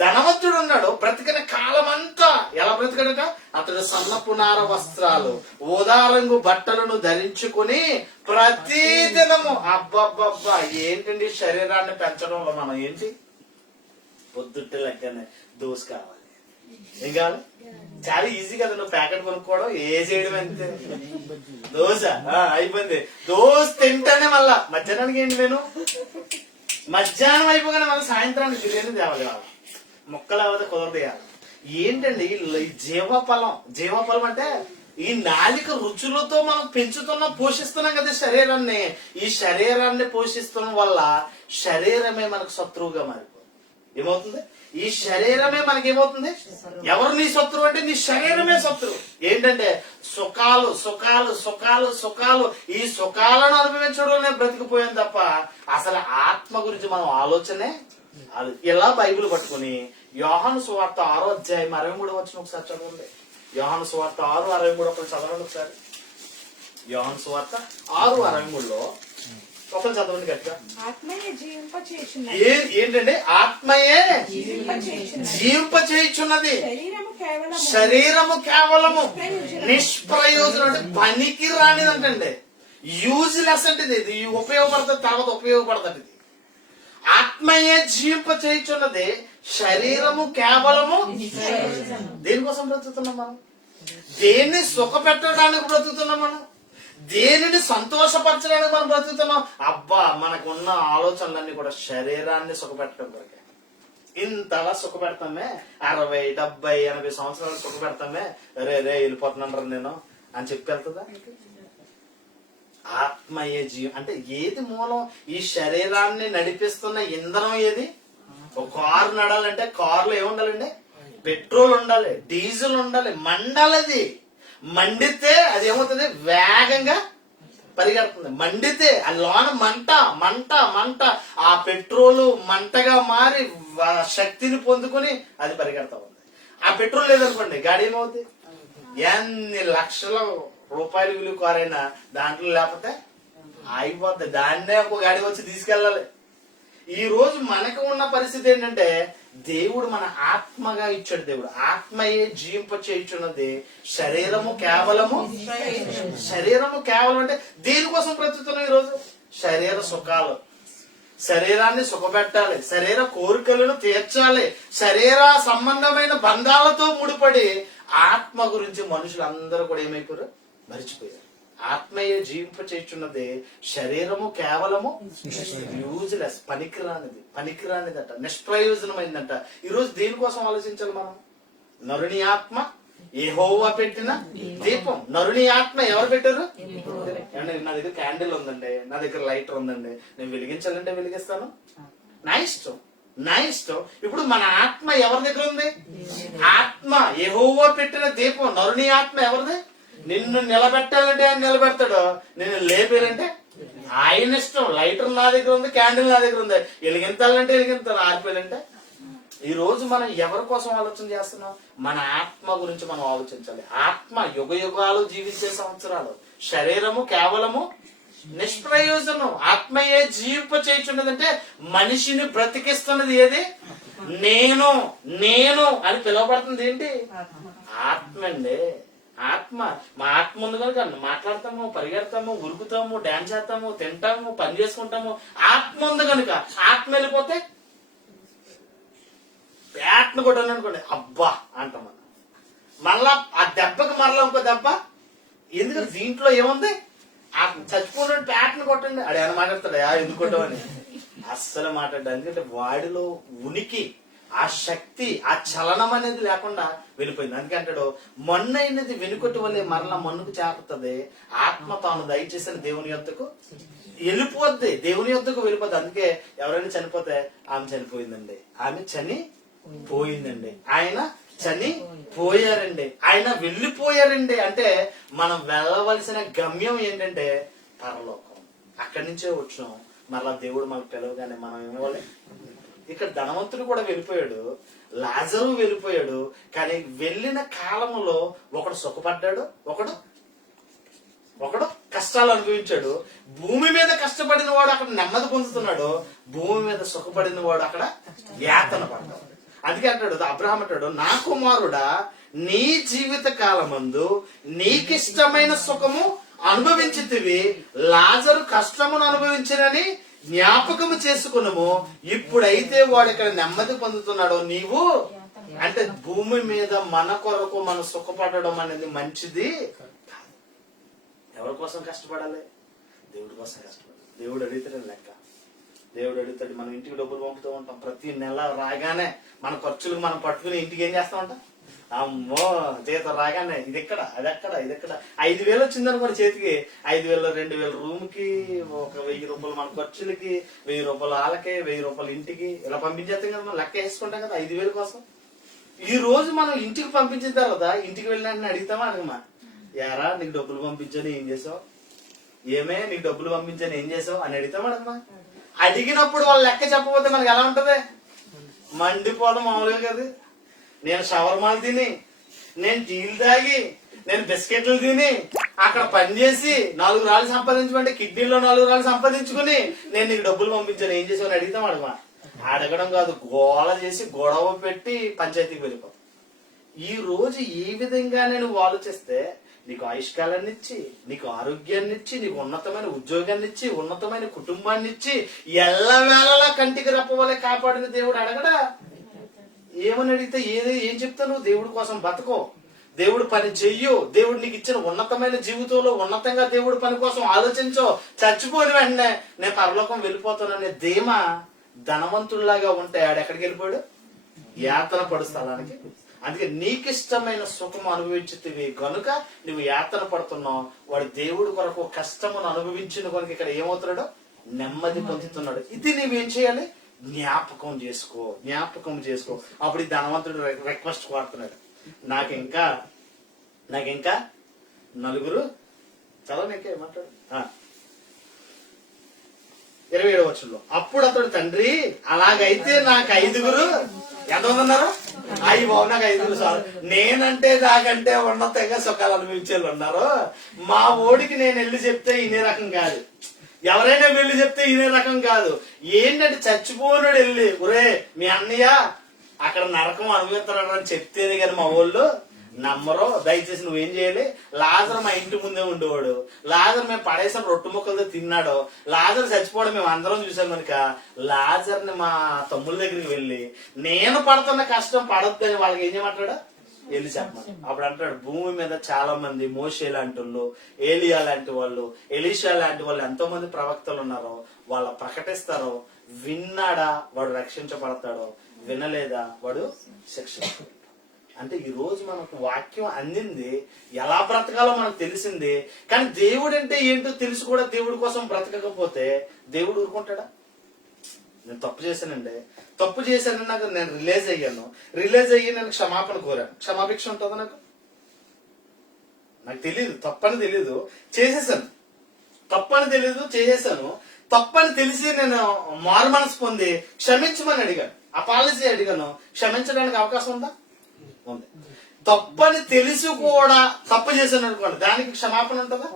ధనవంతుడు ఉన్నాడు, బ్రతికిన కాలం అంతా ఎలా బ్రతికాడట? అతడు సన్నపు నార వస్త్రాలు, ఊదారంగు బట్టలను ధరించుకుని ప్రతి దినము అబ్బబ్బబ్బా ఏంటండి శరీరాన్ని పెంచడంలో మనం ఏంటి? పొద్దుట్టే లెక్కనే దోశ కావాలి. ఏం కావాలి? చాలా ఈజీ కదా, నువ్వు ప్యాకెట్ కొనుక్కోవడం, ఏ చేయడం అంతే. దోశ అయిపోయింది. దోశ తింటానే మళ్ళా మధ్యాహ్నానికి ఏంటి నేను మధ్యాహ్నం అయిపోగానే మళ్ళీ సాయంత్రానికి బిర్యానీ తేవాలి. మొక్కలు అవతే కుదరదేయాలి. ఏంటండి జీవఫలం అంటే ఈ నాలిక రుచులతో మనం పెంచుతున్నాం, పోషిస్తున్నాం కదా శరీరాన్ని. ఈ శరీరాన్ని పోషిస్తున్న వల్ల శరీరమే మనకు శత్రువుగా మారిపోతుంది. ఏమవుతుంది? ఈ శరీరమే మనకేమవుతుంది? ఎవరు నీ శత్రువు అంటే నీ శరీరమే శత్రువు. ఏంటంటే సుఖాలు సుఖాలు సుఖాలు సుఖాలు, ఈ సుఖాలను అనుభవించడంలోనే బ్రతికిపోయాం తప్ప అసలు ఆత్మ గురించి మనం ఆలోచనే. ఇలా బైబిల్ పట్టుకుని యోహాను సువార్త 6వ అధ్యాయం 63వ వచనం ఒకసారి చదవండి. యోహాను సువార్త 6:63 ఒకరు చదవండి ఒకసారి. యోహాను సువార్త 6:63లో ఒకరు చదవండి గట్టిగా. ఏంటంటే ఆత్మయే జీవింపచేయుచున్నది, శరీరము కేవలము నిష్ప్రయోజనం అంటే పనికి రానిదంటండి. యూజ్లెస్ అంటే ఇది ఉపయోగపడుతుంది, తర్వాత ఉపయోగపడుతుంది. ఇది ఆత్మయే జీవింపచేయుచున్నది, శరీరము కేవలము దేనికోసం బ్రతుకుతున్నాం మనం? దేన్ని సుఖ పెట్టడానికి బ్రతుకుతున్నాం మనం? దేనిని సంతోషపరచడానికి మనం బ్రతుకుతున్నాం? అబ్బా మనకున్న ఆలోచనలన్నీ కూడా శరీరాన్ని సుఖపెట్టడం కొరకే. ఇంతలా సుఖపెడతామే, 60, 70, 80 సంవత్సరాలు సుఖపెడతామే. రే వెళ్ళిపోతున్నాను నేను అని చెప్పి వెళ్తుందా? ఆత్మయే అంటే ఏది మూలం? ఈ శరీరాన్ని నడిపిస్తున్న ఇంధనం ఏది? ఒక కారు నడాలంటే కారులో ఏముండాలండి? పెట్రోల్ ఉండాలి, డీజిల్ ఉండాలి, మండాలది. మండితే అది ఏమవుతుంది? వేగంగా పరిగెడుతుంది. మండితే ఆ లోన మంట మంట మంట, ఆ పెట్రోల్ మంటగా మారి శక్తిని పొందుకొని అది పరిగెడతా ఉంది. ఆ పెట్రోల్ లేదనుకోండి గాడి ఏమవుతుంది? ఎన్ని లక్షల రూపాయలు విలువ కారైనా దాంట్లో లేకపోతే అయిపోద్ది. దాన్నే ఒక గాడి వచ్చి తీసుకెళ్ళాలి. ఈ రోజు మనకు ఉన్న పరిస్థితి ఏంటంటే దేవుడు మన ఆత్మగా ఇచ్చాడు. దేవుడు ఆత్మయే జీవింపచేయుచున్నది, శరీరము కేవలం అంటే దేనికోసం బ్రతుకుతున్నాం ఈరోజు? శరీర సుఖాలు, శరీరాన్ని సుఖపెట్టాలి, శరీర కోరికలను తీర్చాలి, శరీర సంబంధమైన బంధాలతో ముడిపడి ఆత్మ గురించి మనుషులందరూ కూడా ఏమైపోయారు? మరిచిపోయారు. ఆత్మయే జీవింపచేయుచున్నది, శరీరము కేవలము యూజ్లెస్ పనికిరానిదట, నిష్ప్రయోజనమైందంట. ఈరోజు దేనికోసం ఆలోచించాలి మనం? నరుని ఆత్మ యెహోవా పెట్టిన దీపం. నరుని ఆత్మ ఎవరు పెట్టారు? నా దగ్గర క్యాండిల్ ఉందండి, నా దగ్గర లైటర్ ఉందండి, నేను వెలిగించాలంటే వెలిగిస్తాను, నా ఇష్టం. ఇప్పుడు మన ఆత్మ ఎవరి దగ్గర ఉంది? ఆత్మ యెహోవా పెట్టిన దీపం. నరుని ఆత్మ ఎవరిది? నిన్ను నిలబెట్టాలంటే ఆయన నిలబెడతాడు, నిన్ను లేపేయాలంటే ఆయన ఇష్టం. లైటర్ నా దగ్గర ఉంది, క్యాండిల్ నా దగ్గర ఉంది, వెలిగించాలంటే వెలిగించాలి, ఆరిపోయాలంటే. ఈ రోజు మనం ఎవరి కోసం ఆలోచన చేస్తున్నాం? మన ఆత్మ గురించి మనం ఆలోచించాలి. ఆత్మ యుగ యుగాలు జీవించే సంవత్సరాలు, శరీరము కేవలము నిష్ప్రయోజనం. ఆత్మయే జీవింప చేయుచున్నదంటే మనిషిని బ్రతికిస్తున్నది ఏది? నేను నేను అని పిలువబడుతుంది ఏంటి? ఆత్మ అండి. ఆత్మ. మా ఆత్మ ఉంది కనుక మాట్లాడతాము, పరిగెడతాము, ఉరుకుతాము, డాన్స్ చేస్తాము, తింటాము, పని చేసుకుంటాము. ఆత్మ ఉంది కనుక. ఆత్మ వెళ్ళిపోతే బ్యాట్ను కొట్టాను అనుకోండి, అబ్బా అంటాం. మళ్ళా ఆ దెబ్బకి మరలా ఇంకో దెబ్బ. ఎందుకంటే దీంట్లో ఏముంది? ఆ చచ్చిపోయిన బ్యాట్ను కొట్టండి, అడే అని మాట్లాడతాడు, ఎందుకు కొట్టవని. అస్సలు మాట్లాడ్డా. ఎందుకంటే వాడిలో ఉనికి, ఆ శక్తి, ఆ చలనం అనేది లేకుండా వెళ్ళిపోయింది. అందుకే అంటాడు, మన్ను అయినది వెనుకొట్టి వల్లే మరలా మన్నుకు చేరుతుంది, ఆత్మ తాను దయచేసిన దేవుని యొద్దకు వెళ్ళిపోద్ది, దేవుని యొద్దకు వెళ్ళిపోద్ది. అందుకే ఎవరైనా చనిపోతే ఆమె చనిపోయిందండి, ఆమె చనిపోయిందండి, ఆయన చనిపోయారండి, ఆయన వెళ్ళిపోయారండి. అంటే మనం వెళ్ళవలసిన గమ్యం ఏంటంటే పరలోకం. అక్కడి నుంచే వచ్చాం. మరలా దేవుడు మనకు పిలవగానే మనం ఏమవ్వాలి? ఇక్కడ ధనవంతుడు కూడా వెళ్ళిపోయాడు, లాజరు వెళ్ళిపోయాడు. కానీ వెళ్ళిన కాలంలో ఒకడు సుఖపడ్డాడు, ఒకడు కష్టాలు అనుభవించాడు. భూమి మీద కష్టపడిన వాడు అక్కడ నెమ్మది పొందుతున్నాడు, భూమి మీద సుఖపడిన వాడు అక్కడ యాతన పడ్డాడు. అందుకే అంటాడు అబ్రహాం, అంటాడు, నా కుమారుడా, నీ జీవిత కాలమందు నీకిష్టమైన సుఖము అనుభవించితివి, లాజరు కష్టమును అనుభవించినని జ్ఞాపకము చేసుకున్నాము. ఇప్పుడైతే వాడు ఇక్కడ నెమ్మది పొందుతున్నాడు, నీవు అంటే భూమి మీద మన కొరకు మనం సుఖపడడం అనేది మంచిది కాదు. ఎవరి కోసం కష్టపడాలి? దేవుడి కోసం కష్టపడాలి. దేవుడు అడుగుతాడని లెక్క. దేవుడు అడుగుతాడు. మనం ఇంటికి డబ్బులు పంపుతూ ఉంటాం, ప్రతి నెల రాగానే మన ఖర్చులకు మనం పట్టుకుని ఇంటికి ఏం చేస్తూ ఉంటాం? అమ్మో జీతం రాగానే ఇది ఎక్కడ, అది ఎక్కడ, ఇది ఎక్కడ. 5,000 వచ్చిందనుకోండి చేతికి, 5,000 2,000 రూమ్ కి, ఒక 1,000 రూపాయలు మన ఖర్చులకి, 1,000 రూపాయలు వాళ్ళకి, 1,000 రూపాయలు ఇంటికి, ఇలా పంపించేస్తాం కదా. మనం లెక్క వేసుకుంటాం కదా 5,000 కోసం. ఈ రోజు మనం ఇంటికి పంపించిన తర్వాత ఇంటికి వెళ్ళిన అడుగుతామా? అడగమా? యారా నీకు డబ్బులు పంపించాను ఏం చేసావు, ఏమే నీకు డబ్బులు పంపించాను ఏం చేసావు అని అడుగుతామా? అడగమా? అడిగినప్పుడు వాళ్ళు లెక్క చెప్పకపోతే మనకి ఎలా ఉంటది? మండిపోవడం మామూలుగా కదా. నేను షవర్మాలు తిని, నేను టీలు తాగి, నేను బిస్కెట్లు తిని, అక్కడ పనిచేసి 4 రాళ్ళు సంపాదించమంటే కిడ్నీలో 4 రాళ్ళు సంపాదించుకుని నేను నీకు డబ్బులు పంపించాను ఏం చేసావు అని అడిగితాం. అడగమా? అడగడం కాదు, గోళ చేసి గొడవ పెట్టి పంచాయతీకి వెళ్ళిపోతాం. ఈ రోజు ఈ విధంగా నేను ఆలోచిస్తే నీకు ఆయుష్కాలాన్ని ఇచ్చి, నీకు ఆరోగ్యాన్ని ఇచ్చి, నీకు ఉన్నతమైన ఉద్యోగాన్ని ఇచ్చి, ఉన్నతమైన కుటుంబాన్ని ఇచ్చి, ఎల్లవేళలా కంటికి రెప్పవలే కాపాడిన దేవుడు అడగడా? ఏమని అడిగితే ఏం చెప్తాను? దేవుడి కోసం బతకో, దేవుడు పని చెయ్యు, దేవుడు నీకు ఇచ్చిన ఉన్నతమైన జీవితంలో ఉన్నతంగా దేవుడి పని కోసం ఆలోచించో. చచ్చిపోయిన వెంటనే నేను పరలోకం వెళ్ళిపోతాననే ధీమా ధనవంతుడిలాగా ఉంటే ఆడెక్కడికి వెళ్ళిపోయాడు? యాతన పడు స్థలానికి. అందుకే నీకిష్టమైన సుఖం అనుభవించితివి కనుక నువ్వు యాతన పడుతున్నావు. వాడు దేవుడి కొరకు కష్టమును అనుభవించిన కనుక ఇక్కడ ఏమవుతున్నాడు? నెమ్మది పొందుతున్నాడు. ఇది నువ్వేం చేయాలి? జ్ఞాపకం చేసుకో, జ్ఞాపకం చేసుకో. అప్పుడు ఈ ధనవంతుడు రిక్వెస్ట్ కోరుతున్నాడు, నాకు ఇంకా 4 చదవనికే మాట్లాడు. 27వ వచనంలో, అప్పుడు అతడు, తండ్రి అలాగైతే నాకు 5 ఎంతమంది ఉన్నారు? అయ్యి బాబు నాకు 5 సార్. నేనంటే నాకంటే ఉన్నతంగా సుఖాలు అనుభవించే వాళ్ళు ఉన్నారు. మా ఓడికి నేను వెళ్ళి చెప్తే ఇనే రకం కాదు, ఎవరైనా వెళ్ళి చెప్తే ఇనే రకం కాదు. ఏంటంటే చచ్చిపోయినాడు వెళ్ళి, ఒరే మీ అన్నయ్య అక్కడ నరకం అనుభవిస్తున్నాడు అని చెప్తేనే కానీ మా వాళ్ళు నమ్మరు. దయచేసి నువ్వేం చేయాలి? లాజర్ మా ఇంటి ముందే ఉండేవాడు, లాజర్ మేము పడేసాం రొట్టు ముక్కలతో తిన్నాడు, లాజర్ చచ్చిపోవడం మేము అందరం చూసాం కనుక లాజర్ ని మా తమ్ముళ్ళ దగ్గరికి వెళ్ళి నేను పడుతున్న కష్టం పడొద్దని వాళ్ళకి ఏం చేయమంటాడు? వెళ్ళి చెప్పమని. అప్పుడు అంటాడు, భూమి మీద చాలా మంది మోషే లాంటి వాళ్ళు, ఏలియా లాంటి వాళ్ళు, ఎలీషా లాంటి వాళ్ళు ఎంతో మంది ప్రవక్తలు ఉన్నారో వాళ్ళు ప్రకటిస్తారో, విన్నాడా వాడు రక్షించబడతాడో, వినలేదా వాడు శిక్షించబడతాడు. అంటే ఈ రోజు మనకు వాక్యం అందింది, ఎలా బ్రతకాలో మనకు తెలిసింది. కానీ దేవుడు అంటే ఏంటో తెలిసి కూడా దేవుడి కోసం బ్రతకకపోతే దేవుడు ఊరుకుంటాడా? నేను తప్పు చేశానండి, తప్పు చేశానని నాకు నేను రిలీజ్ అయ్యి నేను క్షమాపణ కోరాను, క్షమాభిక్ష ఉంటుందా? నాకు తెలియదు, తప్పని తెలియదు, చేసేసాను, తప్పని తెలియదు చేసేసాను, తప్పని తెలిసి నేను మారు మనసు పొంది క్షమించమని అడిగాను, అపాలజీ అడిగాను, క్షమించడానికి అవకాశం ఉందా? ఉంది. తప్పని తెలిసి కూడా తప్పు చేశాను అనుకోండి, దానికి క్షమాపణ ఉంటుందా?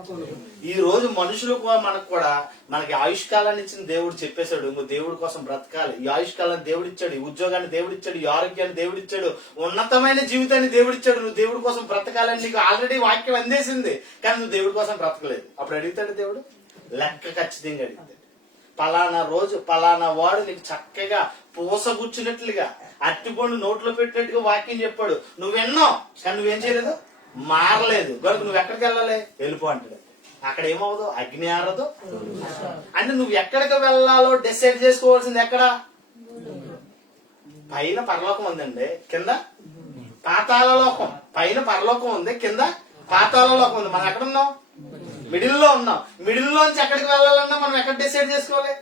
ఈ రోజు మనుషులు కూడా మనకి ఆయుష్కాలాన్ని ఇచ్చిన దేవుడు చెప్పేశాడు, ఇంకో దేవుడి కోసం బ్రతకాలి. ఈ ఆయుష్కాలాన్ని దేవుడు ఇచ్చాడు, ఈ ఉద్యోగాన్ని దేవుడు ఇచ్చాడు, ఈ ఆరోగ్యాన్ని దేవుడు ఇచ్చాడు, ఉన్నతమైన జీవితాన్ని దేవుడు ఇచ్చాడు. నువ్వు దేవుడి కోసం బ్రతకాలని నీకు ఆల్రెడీ వాక్యం అందేసింది, కానీ నువ్వు దేవుడి కోసం బ్రతకలేదు. అప్పుడు అడుగుతాడు దేవుడు, లెక్క ఖచ్చితంగా అడుగుతాడు. పలానా రోజు పలానా వాడు నీకు చక్కగా పూసగుచ్చినట్లుగా అట్టిపండు నోట్లో పెట్టినట్టుగా వాక్యం చెప్పాడు, నువ్వెన్నో, కానీ నువ్వేం చేయలేదు, మారలేదు. కనుక నువ్వు ఎక్కడికి వెళ్ళాలి? వెళ్ళిపో అంటాడు. అక్కడ ఏమవుదు? అగ్ని ఆరదు. అంటే నువ్వు ఎక్కడికి వెళ్ళాలో డిసైడ్ చేసుకోవాల్సింది ఎక్కడ? పైన పరలోకం ఉందండి, కింద పాతాళ లోకం. పైన పరలోకం ఉంది, కింద పాతాళ లోకం ఉంది. మనం ఎక్కడున్నాం? మిడిల్లో ఉన్నాం. మిడిల్లోంచి ఎక్కడికి వెళ్ళాలన్నా మనం ఎక్కడ డిసైడ్ చేసుకోవాలి?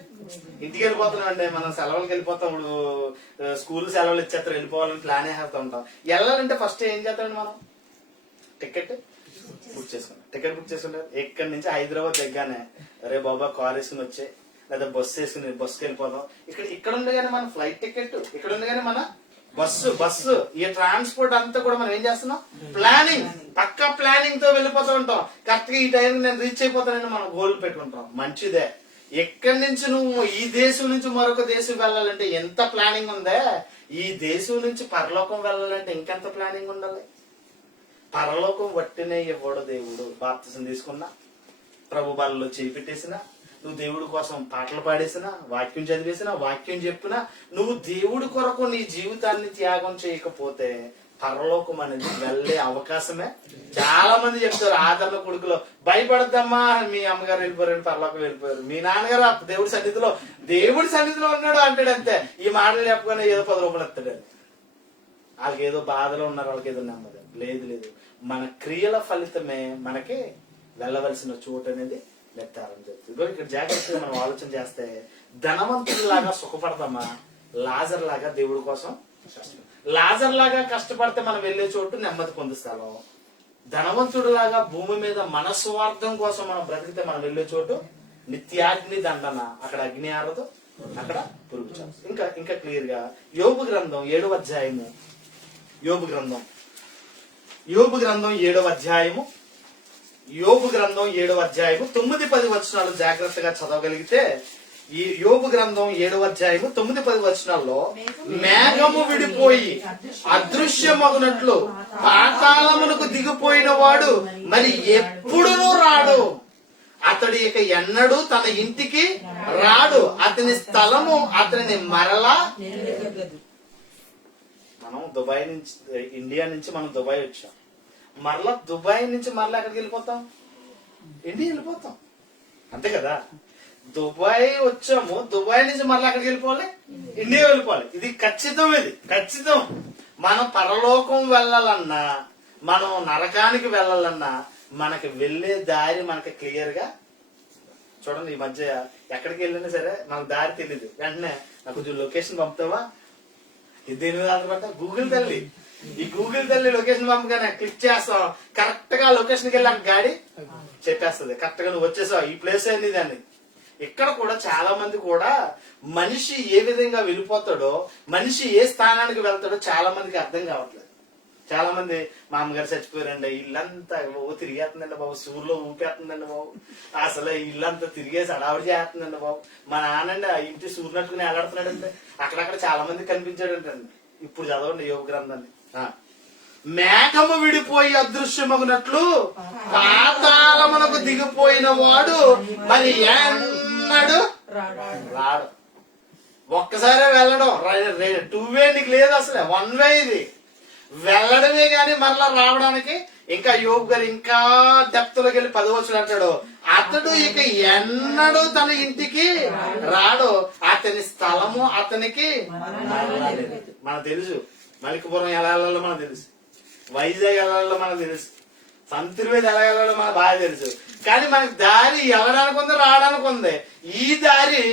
ఇంటికి వెళ్ళిపోతున్నాం అండి, మనం సెలవులకు వెళ్ళిపోతాం. ఇప్పుడు స్కూల్ సెలవులు ఇచ్చేస్తారు, వెళ్ళిపోవాలని ప్లాన్ వేసేస్తూ ఉంటాం. వెళ్ళాలంటే ఫస్ట్ ఏం చేస్తామండి మనం? టికెట్ బుక్ చేసుకుంటాం. టికెట్ బుక్ చేసుకుంటాం. ఇక్కడి నుంచి హైదరాబాద్ దగ్గరనే రే బాబా కార్ వేసుకుని వచ్చే, లేదా బస్సు వేసుకుని బస్సుకి వెళ్ళిపోతాం. ఇక్కడ ఉండగానే మన ఫ్లైట్ టికెట్, ఇక్కడ ఉండగానే మన బస్సు ఈ ట్రాన్స్పోర్ట్ అంతా కూడా మనం ఏం చేస్తున్నాం? ప్లానింగ్, పక్కా ప్లానింగ్ తో వెళ్ళిపోతూ ఉంటాం. కరెక్ట్ గా ఈ టైం నేను రీచ్ అయిపోతానని మనం గోల్ పెట్టుకుంటాం. మంచిదే. ఎక్కడి నుంచి నువ్వు ఈ దేశం నుంచి మరొక దేశం వెళ్ళాలంటే ఎంత ప్లానింగ్ ఉందే, ఈ దేశం నుంచి పరలోకం వెళ్ళాలంటే ఇంకెంత ప్లానింగ్ ఉండాలి. పరలోకం వట్టినే ఇవ్వడు దేవుడు. బాప్తిసం తీసుకున్నా, ప్రభు బలలో చేయి పెట్టేసినా, నువ్వు దేవుడి కోసం పాటలు పాడేసినా, వాక్యం చదివేసినా, వాక్యం చెప్పినా, నువ్వు దేవుడి కొరకు నీ జీవితాన్ని త్యాగం చేయకపోతే పరలోకం అనేది వెళ్ళే అవకాశమే. చాలా మంది చెప్తారు ఆదరణ కొడుకులో, భయపడద్దమ్మా మీ అమ్మగారు వెళ్ళిపోయారు, పరలోకం వెళ్ళిపోయారు, మీ నాన్నగారు దేవుడి సన్నిధిలో ఉన్నాడు అంటాడు. అంతే. ఈ మాటలు చెప్పగానే ఏదో 10 రూపాయలు ఎత్తాడు. వాళ్ళకి ఏదో బాధలో ఉన్నారు, వాళ్ళకి ఏదో నెమ్మది లేదు. మన క్రియల ఫలితమే మనకి వెళ్ళవలసిన చోటు అనేది నిర్ధారణ చేస్తుంది. ఇక్కడ జాగ్రత్తగా మనం ఆలోచన చేస్తే, ధనవంతుడిలాగా సుఖపడతామా, లాజర్ లాగా దేవుడి కోసం లాజర్ లాగా కష్టపడితే మనం వెళ్లే చోటు నెమ్మది పొందుతాం. ధనవంతుడు లాగా భూమి మీద మన స్వార్థం కోసం మనం బ్రతికితే మనం వెళ్లే చోటు నిత్యాగ్ని దండన. అక్కడ అగ్ని ఆరదు, అక్కడ పురుగు చావు. ఇంకా క్లియర్ గా యోబు గ్రంథం 7వ అధ్యాయము, యోబు గ్రంథం 7వ అధ్యాయము, యోబు గ్రంథం 7వ అధ్యాయము 9-10 వచనాలు జాగ్రత్తగా చదవగలిగితే, ఈ యోబు గ్రంథం 7వ అధ్యాయము 9-10 వచనాల్లో, మేఘము విడిపోయి అదృశ్యమగునట్లు పాతాళమునకు దిగిపోయిన వాడు మరి ఎప్పుడునూ రాడు, అతడు ఇక ఎన్నడూ తన ఇంటికి రాడు, అతని స్థలము అతనిని మరలా. మనం దుబాయ్ నుంచి, ఇండియా నుంచి మనం దుబాయ్ వచ్చాం, మరలా దుబాయ్ నుంచి మరలా ఎక్కడికి వెళ్ళిపోతాం? ఇండియా వెళ్ళిపోతాం, అంతే కదా. దుబాయ్ వచ్చాము, దుబాయ్ నుంచి మరలా ఎక్కడికి వెళ్ళిపోవాలి? ఇండియా వెళ్ళిపోవాలి. ఇది ఖచ్చితం. మనం పరలోకం వెళ్ళాలన్నా, మనం నరకానికి వెళ్ళాలన్నా, మనకి వెళ్లే దారి మనకి క్లియర్ గా చూడండి. ఈ మధ్య ఎక్కడికి వెళ్ళినా సరే మనకు దారి తెలియదు, వెంటనే నాకు కొంచెం లొకేషన్ పంపుతావా? దేని మీద ఆధారపడ్డా? గూగుల్ తల్లి. ఈ గూగుల్ తల్లి లొకేషన్ పంపగానే క్లిక్ చేస్తాం, కరెక్ట్ గా లొకేషన్కి వెళ్ళాక గాడి చెప్పేస్తుంది, కరెక్ట్ గా నువ్వు వచ్చేసావు, ఈ ప్లేస్ ఏంది దాన్ని. ఇక్కడ కూడా చాలా మంది కూడా మనిషి ఏ విధంగా వెళ్ళిపోతాడో, మనిషి ఏ స్థానానికి వెళ్తాడో చాలా మందికి అర్థం కావట్లేదు. చాలా మంది, మా అమ్మగారు చచ్చిపోయారండి, ఇల్లంతా తిరిగేస్తుందండి బాబు, సూర్యులో ఊపేస్తుందండి బాబు, అసలు ఇల్లంతా తిరిగేసి అడావిడి చేస్తుందండి బాబు, మా నాన్నండి ఆ ఇంటి సూర్యునట్టుకుని ఎలాడుతున్నాడంటే అక్కడక్కడ చాలా మంది కనిపించాడంటండి. ఇప్పుడు చదవండి యోగ గ్రంథాన్ని. మేఘము విడిపోయి అదృశ్యమగునట్లు పాతాళమునకు దిగిపోయిన వాడు మరి ఎన్నడు రాడు. ఒక్కసారే వెళ్ళడం, 2 వే నీకు లేదు, అసలే 1 వే. ఇది వెళ్ళడమే గాని మరలా రావడానికి. ఇంకా యోబు గారు ఇంకా డెప్త్ లోకి వెళ్ళి 10వ వచనం అంటాడు, అతడు ఇక ఎన్నడూ తన ఇంటికి రాడు, అతని స్థలము అతనికి. మనకు తెలుసు మలికపురం ఎలా వెళ్ళాలో మనకు తెలుసు, వైజాగ్ వెళ్ళాలో మనకు తెలుసు, సంతూర్ మీద ఎలా వెళ్ళాలో మనకు బాగా తెలుసు. కానీ మనకి దారి వెళ్ళడానికి ఉంది, రావడానికి ఉంది. ఈ దారి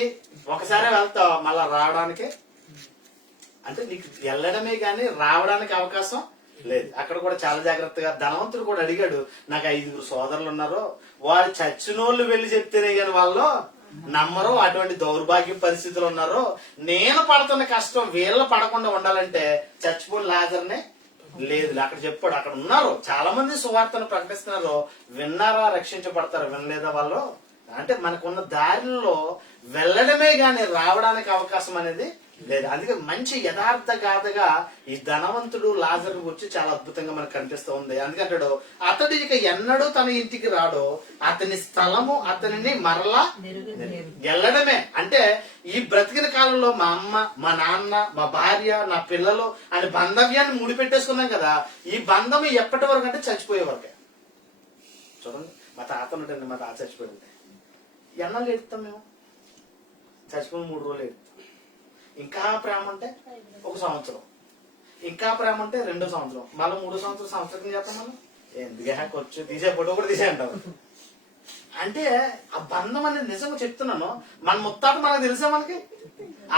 ఒకసారి వెళ్తావు, మళ్ళా రావడానికి అంటే నీకు వెళ్ళడమే గాని రావడానికి అవకాశం లేదు. అక్కడ కూడా చాలా జాగ్రత్తగా ధనవంతుడు కూడా అడిగాడు, నాకు 5 సోదరులు ఉన్నారు, వాళ్ళు చచ్చినోళ్ళు వెళ్ళి చెప్తేనే కానీ వాళ్ళు నమ్మరు, అటువంటి దౌర్భాగ్య పరిస్థితులు ఉన్నారు, నేను పడుతున్న కష్టం వీళ్ళు పడకుండా ఉండాలంటే చచ్చిపోయిన లాజర్నే లేదు అక్కడ చెప్పాడు. అక్కడ ఉన్నారు చాలా మంది సువార్తను ప్రకటిస్తున్నారు, విన్నారా రక్షించబడతారు, వినలేదా వాళ్ళు. అంటే మనకున్న దారిలో వెళ్ళడమే గాని రావడానికి అవకాశం అనేది లేదు. అందుకే మంచి యథార్థ గాథగా ఈ ధనవంతుడు లాజరు గురించి చాలా అద్భుతంగా మనకు కనిపిస్తూ ఉంది. అందుకంటాడు, అతడు ఇక ఎన్నడూ తన ఇంటికి రాడు, అతని స్థలము అతనిని మరలా వెళ్ళడమే. అంటే ఈ బ్రతికిన కాలంలో మా అమ్మ, మా నాన్న, మా భార్య, నా పిల్లలు అని బంధవ్యాన్ని ముడిపెట్టేసుకున్నాం కదా, ఈ బంధం ఎప్పటి వరకు అంటే చచ్చిపోయే వరకే. చూడండి, మా తాత ఉంటాడు, మా తాత చచ్చిపోయింది, ఎన్నాళ్ళు ఎడుతాం మేము, చచ్చిపోయిన 3 రోజులు ఎడుతాం. ఇంకా ప్రేమ అంటే 1 సంవత్సరం, ఇంకా ప్రేమ అంటే 2 సంవత్సరం, మళ్ళీ 3 సంవత్సరం చేస్తాం మనం. ఎందుకే ఖర్చు తీసే ఫోటో కూడా తీసే అంటాం. అంటే ఆ బంధం అనేది నిజంగా చెప్తున్నాను, మన ముత్తాత మనకు తెలుసా, మనకి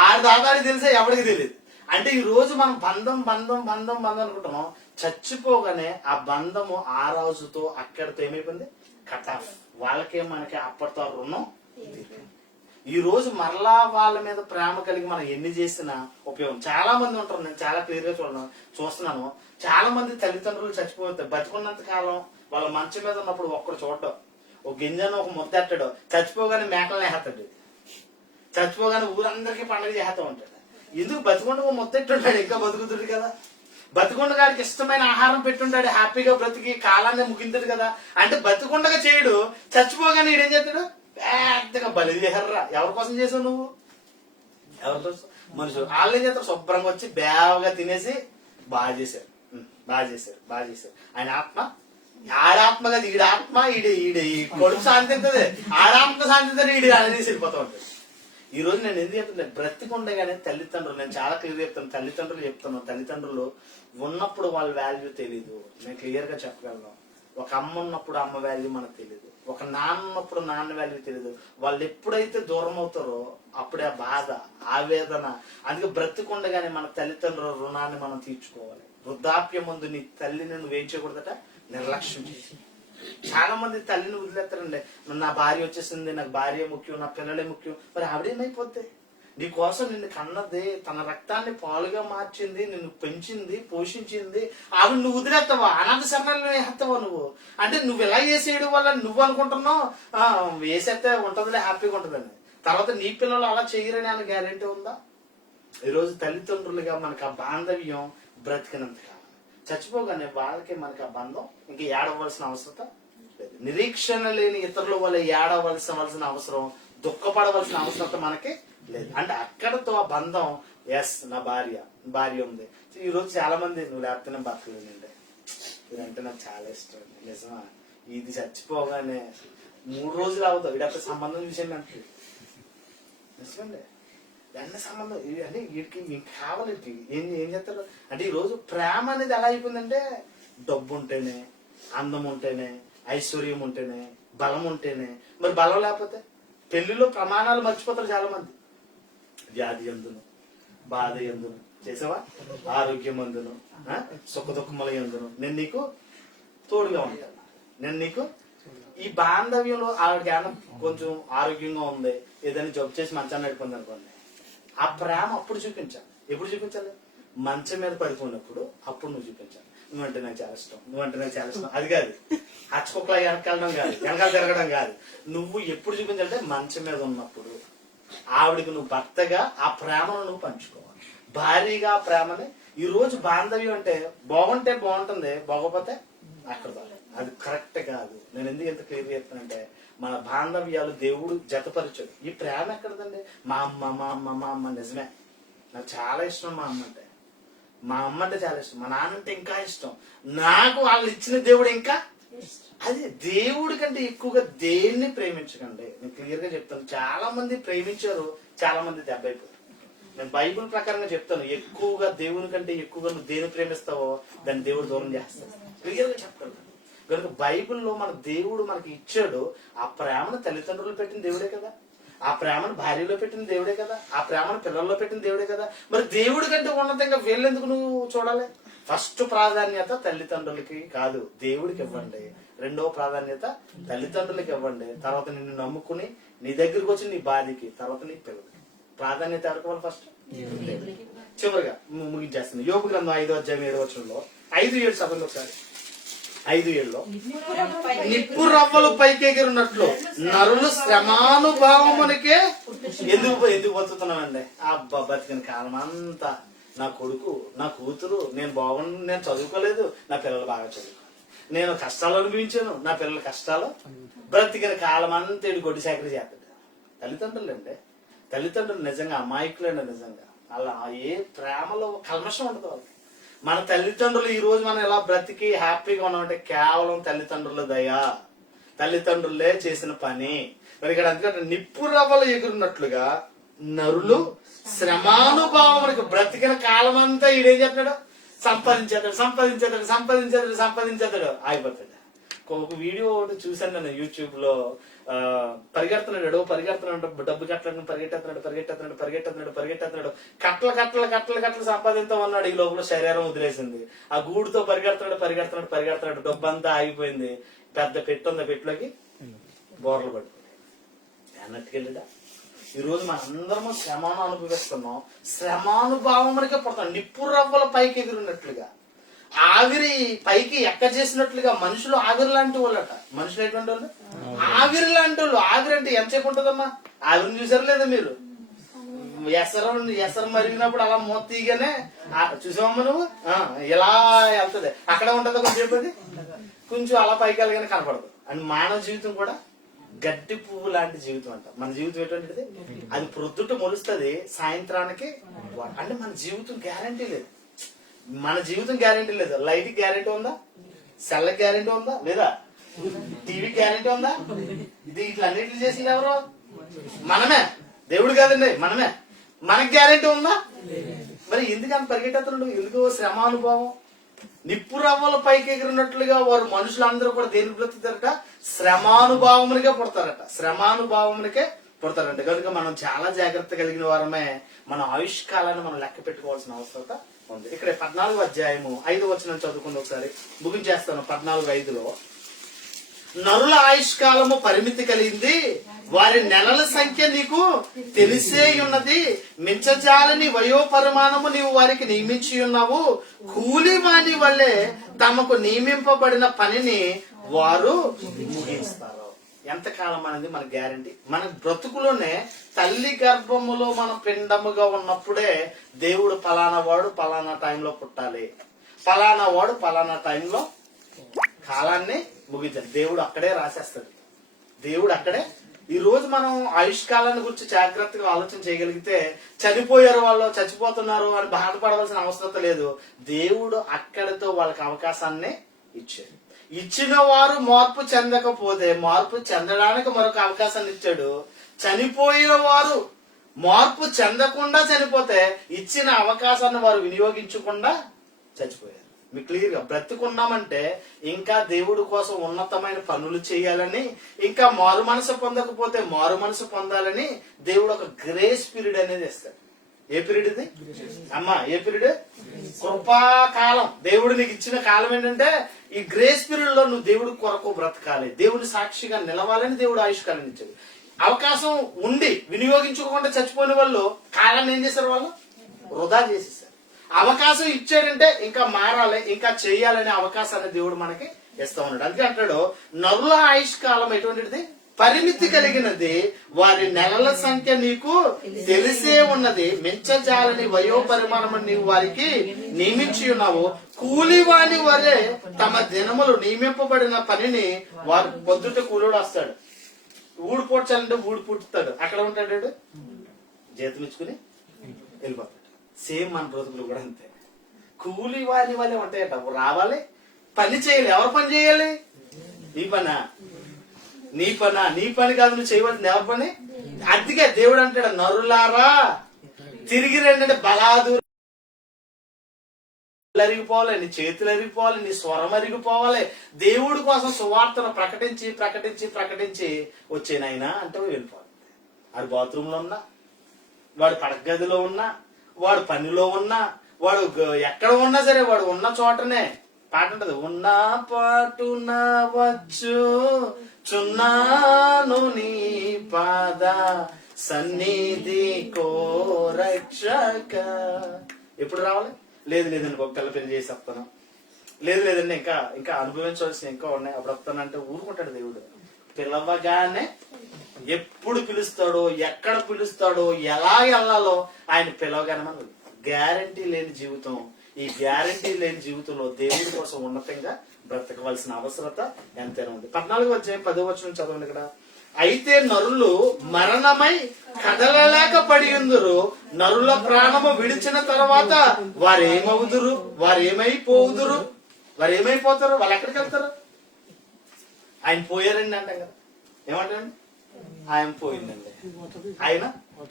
ఆడి దాదాడి తెలిసే ఎవరికి తెలియదు. అంటే ఈ రోజు మనం బంధం బంధం బంధం బంధం అనుకుంటున్నాం, చచ్చిపోగానే ఆ బంధము ఆ రోజుతో అక్కడితో ఏమైపోయింది, కట్ ఆఫ్. వాళ్ళకే మనకి అప్పటితో రుణం. ఈ రోజు మరలా వాళ్ళ మీద ప్రేమ కలిగి మనం ఎన్ని చేసినా ఉపయోగం. చాలా మంది ఉంటారు, నేను చాలా క్లియర్ గా చూస్తున్నాను, చాలా మంది తల్లిదండ్రులు చచ్చిపోతే బతుకున్నంత కాలం వాళ్ళ మంచం మీద ఉన్నప్పుడు ఒక్కడు చూడటం, ఒక గింజను ఒక ముద్ద ఎట్టాడు, చచ్చిపోగానే మేకలను వేస్తాడు, చచ్చిపోగానే ఊరందరికీ పండుగ చేస్తూ ఉంటాడు. ఎందుకు బతుకుండగా ముద్ద ఎట్టుంటాడు, ఇంకా బతుకుతుడు కదా, బతుకుండగాడికి ఇష్టమైన ఆహారం పెట్టుంటాడు, హ్యాపీగా బ్రతికి కాలాన్ని ముగింతాడు కదా. అంటే బతుకుండగా చేయడు, చచ్చిపోగానే ఈడేం చేస్తాడు, పెద్దగా బలి చేశారా. ఎవరి కోసం చేసావు నువ్వు, ఎవరి కోసం? మనుషులు. వాళ్ళు ఏం చేస్తారు, శుభ్రంగా వచ్చి బేవగా తినేసి బాగా చేశారు, బాగా చేశారు, బాగా చేశారు. ఆయన ఆత్మ, ఆడాత్మ కదా, ఈడాత్మ, ఈ కొడుకు శాంతింతది, ఆడాత్మ శాంతింతని ఈడు అనేది వెళ్ళిపోతూ ఉంటాడు. ఈ రోజు నేను ఎందుకు చెప్తున్నాను, బ్రతికుండగానే తల్లిదండ్రులు, నేను చాలా క్లియర్ చెప్తాను, తల్లిదండ్రులు ఉన్నప్పుడు వాళ్ళ వాల్యూ తెలీదు. నేను క్లియర్ గా చెప్పగలను. ఒక అమ్మ ఉన్నప్పుడు అమ్మ వాల్యూ మనకు తెలియదు, ఒక నాన్న ఉన్నప్పుడు నాన్న వాల్యూ తెలియదు. వాళ్ళు ఎప్పుడైతే దూరం అవుతారో అప్పుడే ఆ బాధ, ఆవేదన. అందుకే బ్రతికుండగానే మన తల్లిదండ్రుల రుణాన్ని మనం తీర్చుకోవాలి. వృద్ధాప్యం ముందు నీ తల్లిని నువ్వు ఏం చేయకూడదట, నిర్లక్ష్యం చేసి. చాలా మంది తల్లిని వదిలేస్తారండి, నా భార్య వచ్చేసింది, నాకు భార్య ముఖ్యం, నా పిల్లలే ముఖ్యం. మరి ఆవిడేమైపోతే, నీ కోసం నిన్ను కన్నది, తన రక్తాన్ని పాలుగా మార్చింది, నిన్ను పెంచింది, పోషించింది, ఆవిడ నువ్వు వదిలేస్తావా, అనాథ శరణాలను వేస్తావా నువ్వు? అంటే నువ్వు ఎలా వేసేయడం వల్ల నువ్వు అనుకుంటున్నావు వేసేస్తే ఉంటుందిలే, హ్యాపీగా ఉంటుందని. తర్వాత నీ పిల్లలు అలా చేయరని అని గ్యారెంటీ ఉందా? ఈరోజు తల్లిదండ్రులుగా మనకు ఆ బాంధవ్యం బ్రతికినంత కాలం, చచ్చిపోగానే వాళ్ళకి మనకి ఆ బంధం ఇంకా ఏడవలసిన అవసరం లేదు. నిరీక్షణ లేని ఇతరుల వల్ల ఏడవలసిన అవసరం, దుఃఖపడవలసిన అవసరం మనకి లేదు. అంటే అక్కడతో ఆ బంధం. ఎస్, నా భార్య ఉంది. ఈ రోజు చాలా మంది, నువ్వు లేకపోతే నేను బతకలేనండి, ఇదంటే నాకు చాలా ఇష్టం. నిజమా, ఇది చచ్చిపోగానే 3 రోజులు అవుతావు, వీడప్పుడు సంబంధం విషయం అంటే నిజమండి, వెన్న సంబంధం అంటే వీడికి మీకు కావాలంటే ఏం చేస్తారు అంటే, ఈ రోజు ప్రేమ అనేది ఎలా అయిపోయిందంటే, డబ్బు ఉంటేనే, అందం ఉంటేనే, ఐశ్వర్యం ఉంటేనే, బలం ఉంటేనే. మరి బలం లేకపోతే పెళ్లిలో ప్రమాణాలు మర్చిపోతారు చాలా మంది. వ్యాధి ఎందును, బాధ ఎందును, చేసావా, ఆరోగ్యం అందును, సుఖ దుఃఖముల ఎందును నేను నీకు తోడుగా ఉంటాను, నేను నీకు. ఈ బాంధవ్యంలో ఆవిడకి ఏమన్నా కొంచెం ఆరోగ్యంగా ఉంది, ఏదైనా జబ్బు చేసి మంచాన్ని నడిపోయింది అనుకోండి, ఆ ప్రేమ అప్పుడు చూపించాలి. ఎప్పుడు చూపించాలి, మంచం మీద పడిపోయినప్పుడు అప్పుడు నువ్వు చూపించాలి. నువ్వంటే నాకు చాలా ఇష్టం, నువ్వంటే నాకు చాలా ఇష్టం. అది కాదు హచ్చుకోకలా వెనకాలడం కాదు, వెనకాల తిరగడం కాదు. నువ్వు ఎప్పుడు చూపించాలంటే మంచం మీద ఉన్నప్పుడు ఆవిడికి నువ్వు భర్తగా ఆ ప్రేమను నువ్వు పంచుకోవాలి, భారీగా ఆ ప్రేమని. ఈ రోజు బాంధవ్యం అంటే బాగుంటే బాగుంటుంది, బాగోపోతే అక్కడ అది కరెక్ట్ కాదు. నేను ఎందుకు ఎంత క్లియర్ చేస్తానంటే, మన బాంధవ్యాలు దేవుడు జతపరిచాడు. ఈ ప్రేమ ఎక్కడదండి? మా అమ్మ నిజమే, నాకు చాలా ఇష్టం మా అమ్మ అంటే చాలా ఇష్టం, మా నాన్న అంటే ఇంకా ఇష్టం. నాకు వాళ్ళు ఇచ్చిన దేవుడు ఇంకా అది. దేవుడి కంటే ఎక్కువగా దేన్ని ప్రేమించకండి. నేను క్లియర్ గా చెప్తాను, చాలా మంది ప్రేమించారు, చాలా మంది దెబ్బైపోయారు. నేను బైబుల్ ప్రకారంగా చెప్తాను, ఎక్కువగా దేవుని కంటే ఎక్కువగా నువ్వు దేని ప్రేమిస్తావో దాన్ని దేవుడు దూరం చేస్తాడు. క్లియర్ గా చెప్తాను. కనుక బైబిల్లో మన దేవుడు మనకి ఇచ్చాడు. ఆ ప్రేమను తల్లిదండ్రులు పెట్టిన దేవుడే కదా, ఆ ప్రేమను భార్యలో పెట్టిన దేవుడే కదా, ఆ ప్రేమను పిల్లల్లో పెట్టిన దేవుడే కదా. మరి దేవుడి కంటే ఉన్నతంగా వీళ్ళెందుకు నువ్వు చూడాలి? ఫస్ట్ ప్రాధాన్యత తల్లిదండ్రులకి కాదు, దేవుడికి ఇవ్వండి. రెండో ప్రాధాన్యత తల్లిదండ్రులకి ఇవ్వండి. తర్వాత నిన్ను నమ్ముకుని నీ దగ్గరికి వచ్చి నీ భార్యకి, తర్వాత నీ పిల్లలకి. ప్రాధాన్యత ఎవరికి ఇవ్వాలి? ఫస్ట్. చివరిగా ముగించేస్తుంది. యోబు గ్రంథం 5:7 5-7 సభలో ఒకసారి 5-7 నిప్పు రవ్వలు పైకెగిరినట్లు నరులు శ్రమానుభావమునికే ఎందుకు బతుకుతున్నామండి? అబ్బా, బతికిన కాలం అంతా నా కొడుకు, నా కూతురు, నేను బాగుండు, నేను చదువుకోలేదు, నా పిల్లలు బాగా చదువుకోలేదు, నేను కష్టాలు అనుభవించాను, నా పిల్లల కష్టాలు. బ్రతికిన కాలం అంతా ఇటు గొడ్డి సేకరి చేస్తాడు. తల్లిదండ్రులు అండి, తల్లిదండ్రులు నిజంగా అమాయకులండి. నిజంగా అలా ఏ ప్రేమలో కల్మషం ఉండదు వాళ్ళకి. మన తల్లిదండ్రులు ఈ రోజు మనం ఎలా బ్రతికి హ్యాపీగా ఉన్నామంటే కేవలం తల్లిదండ్రుల దయ, తల్లిదండ్రులే చేసిన పని. మరి ఇక్కడ అందుకంటే నిప్పు రవ్వలు ఎగురున్నట్లుగా నరులు శ్రమానుభావములకు బ్రతికిన కాలం అంతా ఈడేం చేస్తాడు? సంపాదించేతాడు ఆగిపోతాడు. ఒక వీడియో ఒకటి చూశాను నేను యూట్యూబ్ లో. పరిగెడుతున్నాడు, డబ్బు పరిగెట్టేస్తున్నాడు. కట్టలు సంపాదించా ఉన్నాడు. ఈ లోపల శరీరం వదిలేసింది. ఆ గూడుతో పరిగెడుతున్నాడు. డబ్బు అంతా ఆగిపోయింది. పెద్ద పెట్టు ఉంది, పెట్టిలోకి బోర్లు పడిపోయాయి. అన్నట్టుకెళ్ళిదా? ఈ రోజు మనందరము శ్రమాను అనుభవిస్తున్నాం. శ్రమానుభావమునికే పడతాం. నిప్పు రవ్వల పైకి ఎగిరినట్లుగా, ఆవిరి పైకి ఎక్కజేసినట్లుగా. మనుషులు ఆవిరి లాంటి వాళ్ళట. మనుషులు ఎటువంటి వాళ్ళు? ఆవిరి లాంటి వాళ్ళు. ఆవిరి అంటే ఎంతసేపు ఉంటుందమ్మా? ఆవిరిని చూసారు లేదా మీరు? ఎసరు మరిగినప్పుడు అలా మూత తీయగానే చూసావమ్మా నువ్వు? ఇలా వెళ్తుంది. అక్కడ ఉంటుందా కొంచెంసేపు? అది కొంచెం అలా పైకి వెళ్ళగానే కనపడదు. అండ్ మానవ జీవితం కూడా గడ్డి పువ్వు లాంటి జీవితం అంట. మన జీవితం ఎటువంటిది? అది ప్రొద్దుట మొలుస్తుంది, సాయంత్రానికి. అంటే మన జీవితం గ్యారంటీ లేదు. మన జీవితం గ్యారంటీ లేదు. లైట్ గ్యారంటీ ఉందా? సెల్ గ్యారంటీ ఉందా? లేదా? టీవీ గ్యారంటీ ఉందా? ఇది ఇట్లన్నిట్లు చేసింది ఎవరు? మనమే. దేవుడు కాదండి, మనమే. మనకి గ్యారంటీ ఉందా? మరి ఎందుకని పరిగెట్టేస్తున్నాడు? ఎందుకు? శ్రమానుభవం. నిప్పు రవ్వల పైకి ఎగిరినట్లుగా వారు మనుషులందరూ కూడా దేనికి బ్రతుకుతారట? శ్రమానుభావమునికే పుడతారంట. కనుక మనం చాలా జాగ్రత్త కలిగిన వారమే మన ఆయుష్కాలాన్ని మనం లెక్క పెట్టుకోవాల్సిన అవసరత ఉంది. ఇక్కడ 14వ అధ్యాయము 5వ వచనం చదువుకుని ఒకసారి ముగించేస్తాను. 14:5 నరుల ఆయుష్కాలము పరిమితి కలిగింది, వారి నెలల సంఖ్య నీకు తెలిసే ఉన్నది. మించజాలని వయోపరిమాణము నీవు వారికి నియమించి ఉన్నావు. కూలివాని వల్లే తమకు నియమింపబడిన పనిని వారు ముగిస్తారు. ఎంతకాలం అనేది మన గ్యారంటీ. మన బ్రతుకులోనే తల్లి గర్భములో మనం పిండముగా ఉన్నప్పుడే దేవుడు పలానా వాడు పలానా టైంలో పుట్టాలి, పలానా వాడు పలానా టైంలో కాలాన్ని ముగించాలి. దేవుడు అక్కడే రాసేస్తాడు. దేవుడు అక్కడే. ఈ రోజు మనం ఆయుష్కాలాన్ని గురించి జాగ్రత్తగా ఆలోచన చేయగలిగితే చనిపోయారు వాళ్ళు, చచ్చిపోతున్నారు అని బాధపడవలసిన అవసరం లేదు. దేవుడు అక్కడితో వాళ్ళకి అవకాశాన్ని ఇచ్చాడు. ఇచ్చిన వారు మార్పు చెందకపోతే మార్పు చెందడానికి మరొక అవకాశాన్ని ఇచ్చాడు. చనిపోయిన వారు మార్పు చెందకుండా చనిపోతే ఇచ్చిన అవకాశాన్ని వారు వినియోగించకుండా చచ్చిపోయారు. మీకు క్లియర్ గా బ్రతుకున్నామంటే ఇంకా దేవుడి కోసం ఉన్నతమైన పనులు చేయాలని, ఇంకా మారు మనసు పొందకపోతే మారు మనసు పొందాలని దేవుడు ఒక గ్రేస్ పీరియడ్ అనేది ఇస్తాడు. ఏ పీరియడ్ ఇది అమ్మా? ఏ పీరియడ్? కృపాకాలం. దేవుడు నీకు ఇచ్చిన కాలం ఏంటంటే ఈ గ్రేస్ పీరియడ్ లో నువ్వు దేవుడి కొరకు బ్రతకాలి, దేవుడి సాక్షిగా నిలవాలని దేవుడు ఆయుష్కాలం ఇచ్చాడు. అవకాశం ఉండి వినియోగించుకోకుండా చచ్చిపోయిన వాళ్ళు కాలాన్ని ఏం చేశారు? వాళ్ళు వృధా చేసేసారు. అవకాశం ఇచ్చాడంటే ఇంకా మారాలి, ఇంకా చెయ్యాలనే అవకాశాన్ని దేవుడు మనకి ఇస్తా ఉన్నాడు. అందుకే అంటాడు నరుల ఆయుష్కాలం ఎటువంటిది? పరిమితి కలిగినది, వారి నెలల సంఖ్య నీకు తెలిసే ఉన్నది. మించజాలని వయోపరిమాణం నీవు వారికి నియమించి ఉన్నావు. కూలివాని వరే తమ దినములు నియమింపబడిన పనిని వారు పొద్దుట కూలోడు వస్తాడు, ఊడు పూడ్చాలంటే ఊడు పుట్టుతాడు, అక్కడ ఉంటాడు, జీతం ఇచ్చుకుని వెళ్ళిపోతాడు. సేమ్ మన బ్రతుకులు కూడా అంతే. కూలి వాని వాళ్ళే ఉంటాయట. రావాలి, పని చేయాలి. ఎవరు పని చేయాలి? నీ పనా? నీ పని కాదు, నువ్వు చేయవలసింది ఎవరి పని? అందుకే దేవుడు అంటాడు నరులారా తిరిగి రండి అంటే బలాదు అరిగిపోవాలి, నీ చేతులు అరిగిపోవాలి, నీ స్వరం అరిగిపోవాలి. దేవుడి కోసం సువార్తను ప్రకటించి వచ్చేనాయన అంటే వెళ్ళిపోవాలి. వాడు బాత్రూమ్ లో ఉన్నా, వాడు పడక గదిలో ఉన్నా, వాడు పనిలో ఉన్నా, వాడు ఎక్కడ ఉన్నా సరే వాడు ఉన్న చోటనే పాట ఉంటది. ఉన్న పాటున వచ్చు చున్నాను నీ పాద సన్నిధి కోరక్షక. ఎప్పుడు రావాలి? లేదండి ఒక పిల్ల పెళ్లి చేసి వస్తాను, లేదండి ఇంకా అనుభవించవలసిన ఇంకా ఉన్నాయి, అప్పుడు వస్తానంటే ఊరుకుంటాడు దేవుడు. పిలవగానే ఎప్పుడు పిలుస్తాడో, ఎక్కడ పిలుస్తాడో, ఎలా వెళ్ళాలో ఆయన పిలవగానే మనం గ్యారంటీ లేని జీవితం. ఈ గ్యారంటీ లేని జీవితంలో దేవుడి కోసం ఉన్నతంగా బ్రతకవలసిన అవసరత ఎంతైనా ఉంది. 14 చదవండి ఇక్కడ. అయితే నరులు మరణమై కదలలేక పడి ఉందరు, నరుల ప్రాణము విడిచిన తర్వాత వారేమవుదురు, వారేమైపోవుదురు, వారేమైపోతారు, వాళ్ళు ఎక్కడికి వెళ్తారు? ఆయన పోయారండి అంటాం కదా, ఏమంటారండి? ఆయన పోయిందండి, ఆయన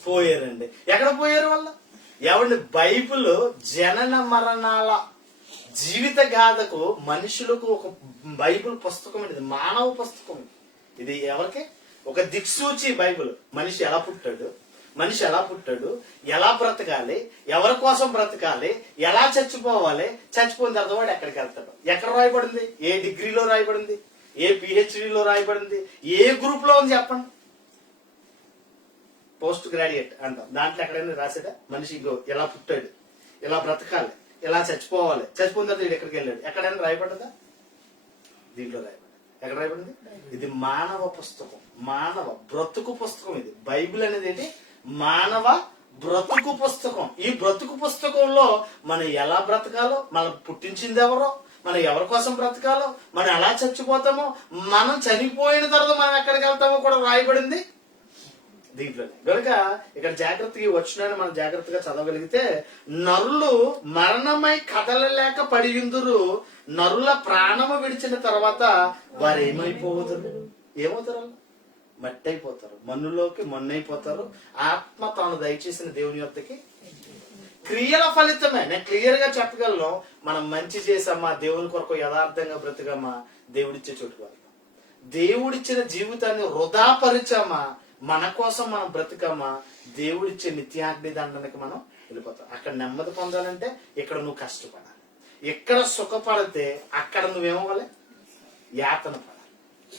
పోయారండి. ఎక్కడ పోయారు వాళ్ళు? ఏమండి, బైబిల్ జనన మరణాల జీవిత గాథకు మనుషులకు ఒక బైబిల్ పుస్తకం ఇది, మానవ పుస్తకం ఇది. ఎవరికి? ఒక దిక్సూచి బైబిల్. మనిషి ఎలా పుట్టాడు, ఎలా బ్రతకాలి, ఎవరి కోసం బ్రతకాలి, ఎలా చచ్చిపోవాలి, చచ్చిపోయిన తర్వాత వాడు ఎక్కడికి వెళ్తాడు, ఎక్కడ రాయబడింది, ఏ డిగ్రీలో రాయబడింది, ఏ పిహెచ్డిలో రాయబడింది, ఏ గ్రూప్ లో ఉంది చెప్పండి. పోస్ట్ గ్రాడ్యుయేట్ అంటాం, దాంట్లో ఎక్కడైనా రాసేదా? మనిషి ఎలా పుట్టాడు, ఎలా బ్రతకాలి, ఎలా చచ్చిపోవాలి, చచ్చిపోయిన తర్వాత వీడు ఎక్కడికి వెళ్ళాడు, ఎక్కడైనా రాయబడ్డదా? దీంట్లో రాయబడింది. ఎక్కడ రాయబడింది? ఇది మానవ పుస్తకం, మానవ బ్రతుకు పుస్తకం. ఇది బైబిల్ అనేది ఏంటి? మానవ బ్రతుకు పుస్తకం. ఈ బ్రతుకు పుస్తకంలో మనం ఎలా బ్రతకాలో, మనం పుట్టించింది ఎవరో, మనం ఎవరి కోసం బ్రతకాలో, మనం ఎలా చచ్చిపోతామో, మనం చనిపోయిన తర్వాత మనం ఎక్కడికి వెళ్తామో కూడా రాయబడింది దీంట్లోనే. కనుక ఇక్కడ జాగ్రత్తగా వచ్చినాన్ని మనం జాగ్రత్తగా చదవగలిగితే, నరులు మరణమై కదలలేక పడియుందురు, నరుల ప్రాణము విడిచిన తర్వాత వారు ఏమైపోదురు? ఏమవుతారు? మట్టి అయిపోతారు, మన్నులోకి మన్నైపోతారు. ఆత్మ తాను దయచేసిన దేవుని యొద్దకి క్రియల ఫలితమే. నేను క్లియర్ గా చెప్పగలను, మనం మంచి చేసామా, దేవుని కొరకు యథార్థంగా బ్రతికామా, దేవుడిచ్చే చోటుకు వెళ్తాం. దేవుడిచ్చిన జీవితాన్ని వృధా పరిచామా, మన కోసం మనం బ్రతికామా, దేవుడిచ్చే నిత్యాగ్ని దండనకి మనం వెళ్ళిపోతాం. అక్కడ నెమ్మది పొందాలంటే ఇక్కడ నువ్వు కష్టపడాలి, ఎక్కడ సుఖపడితే అక్కడ నువ్వేమవ్వాలి? యాతన పడాలి.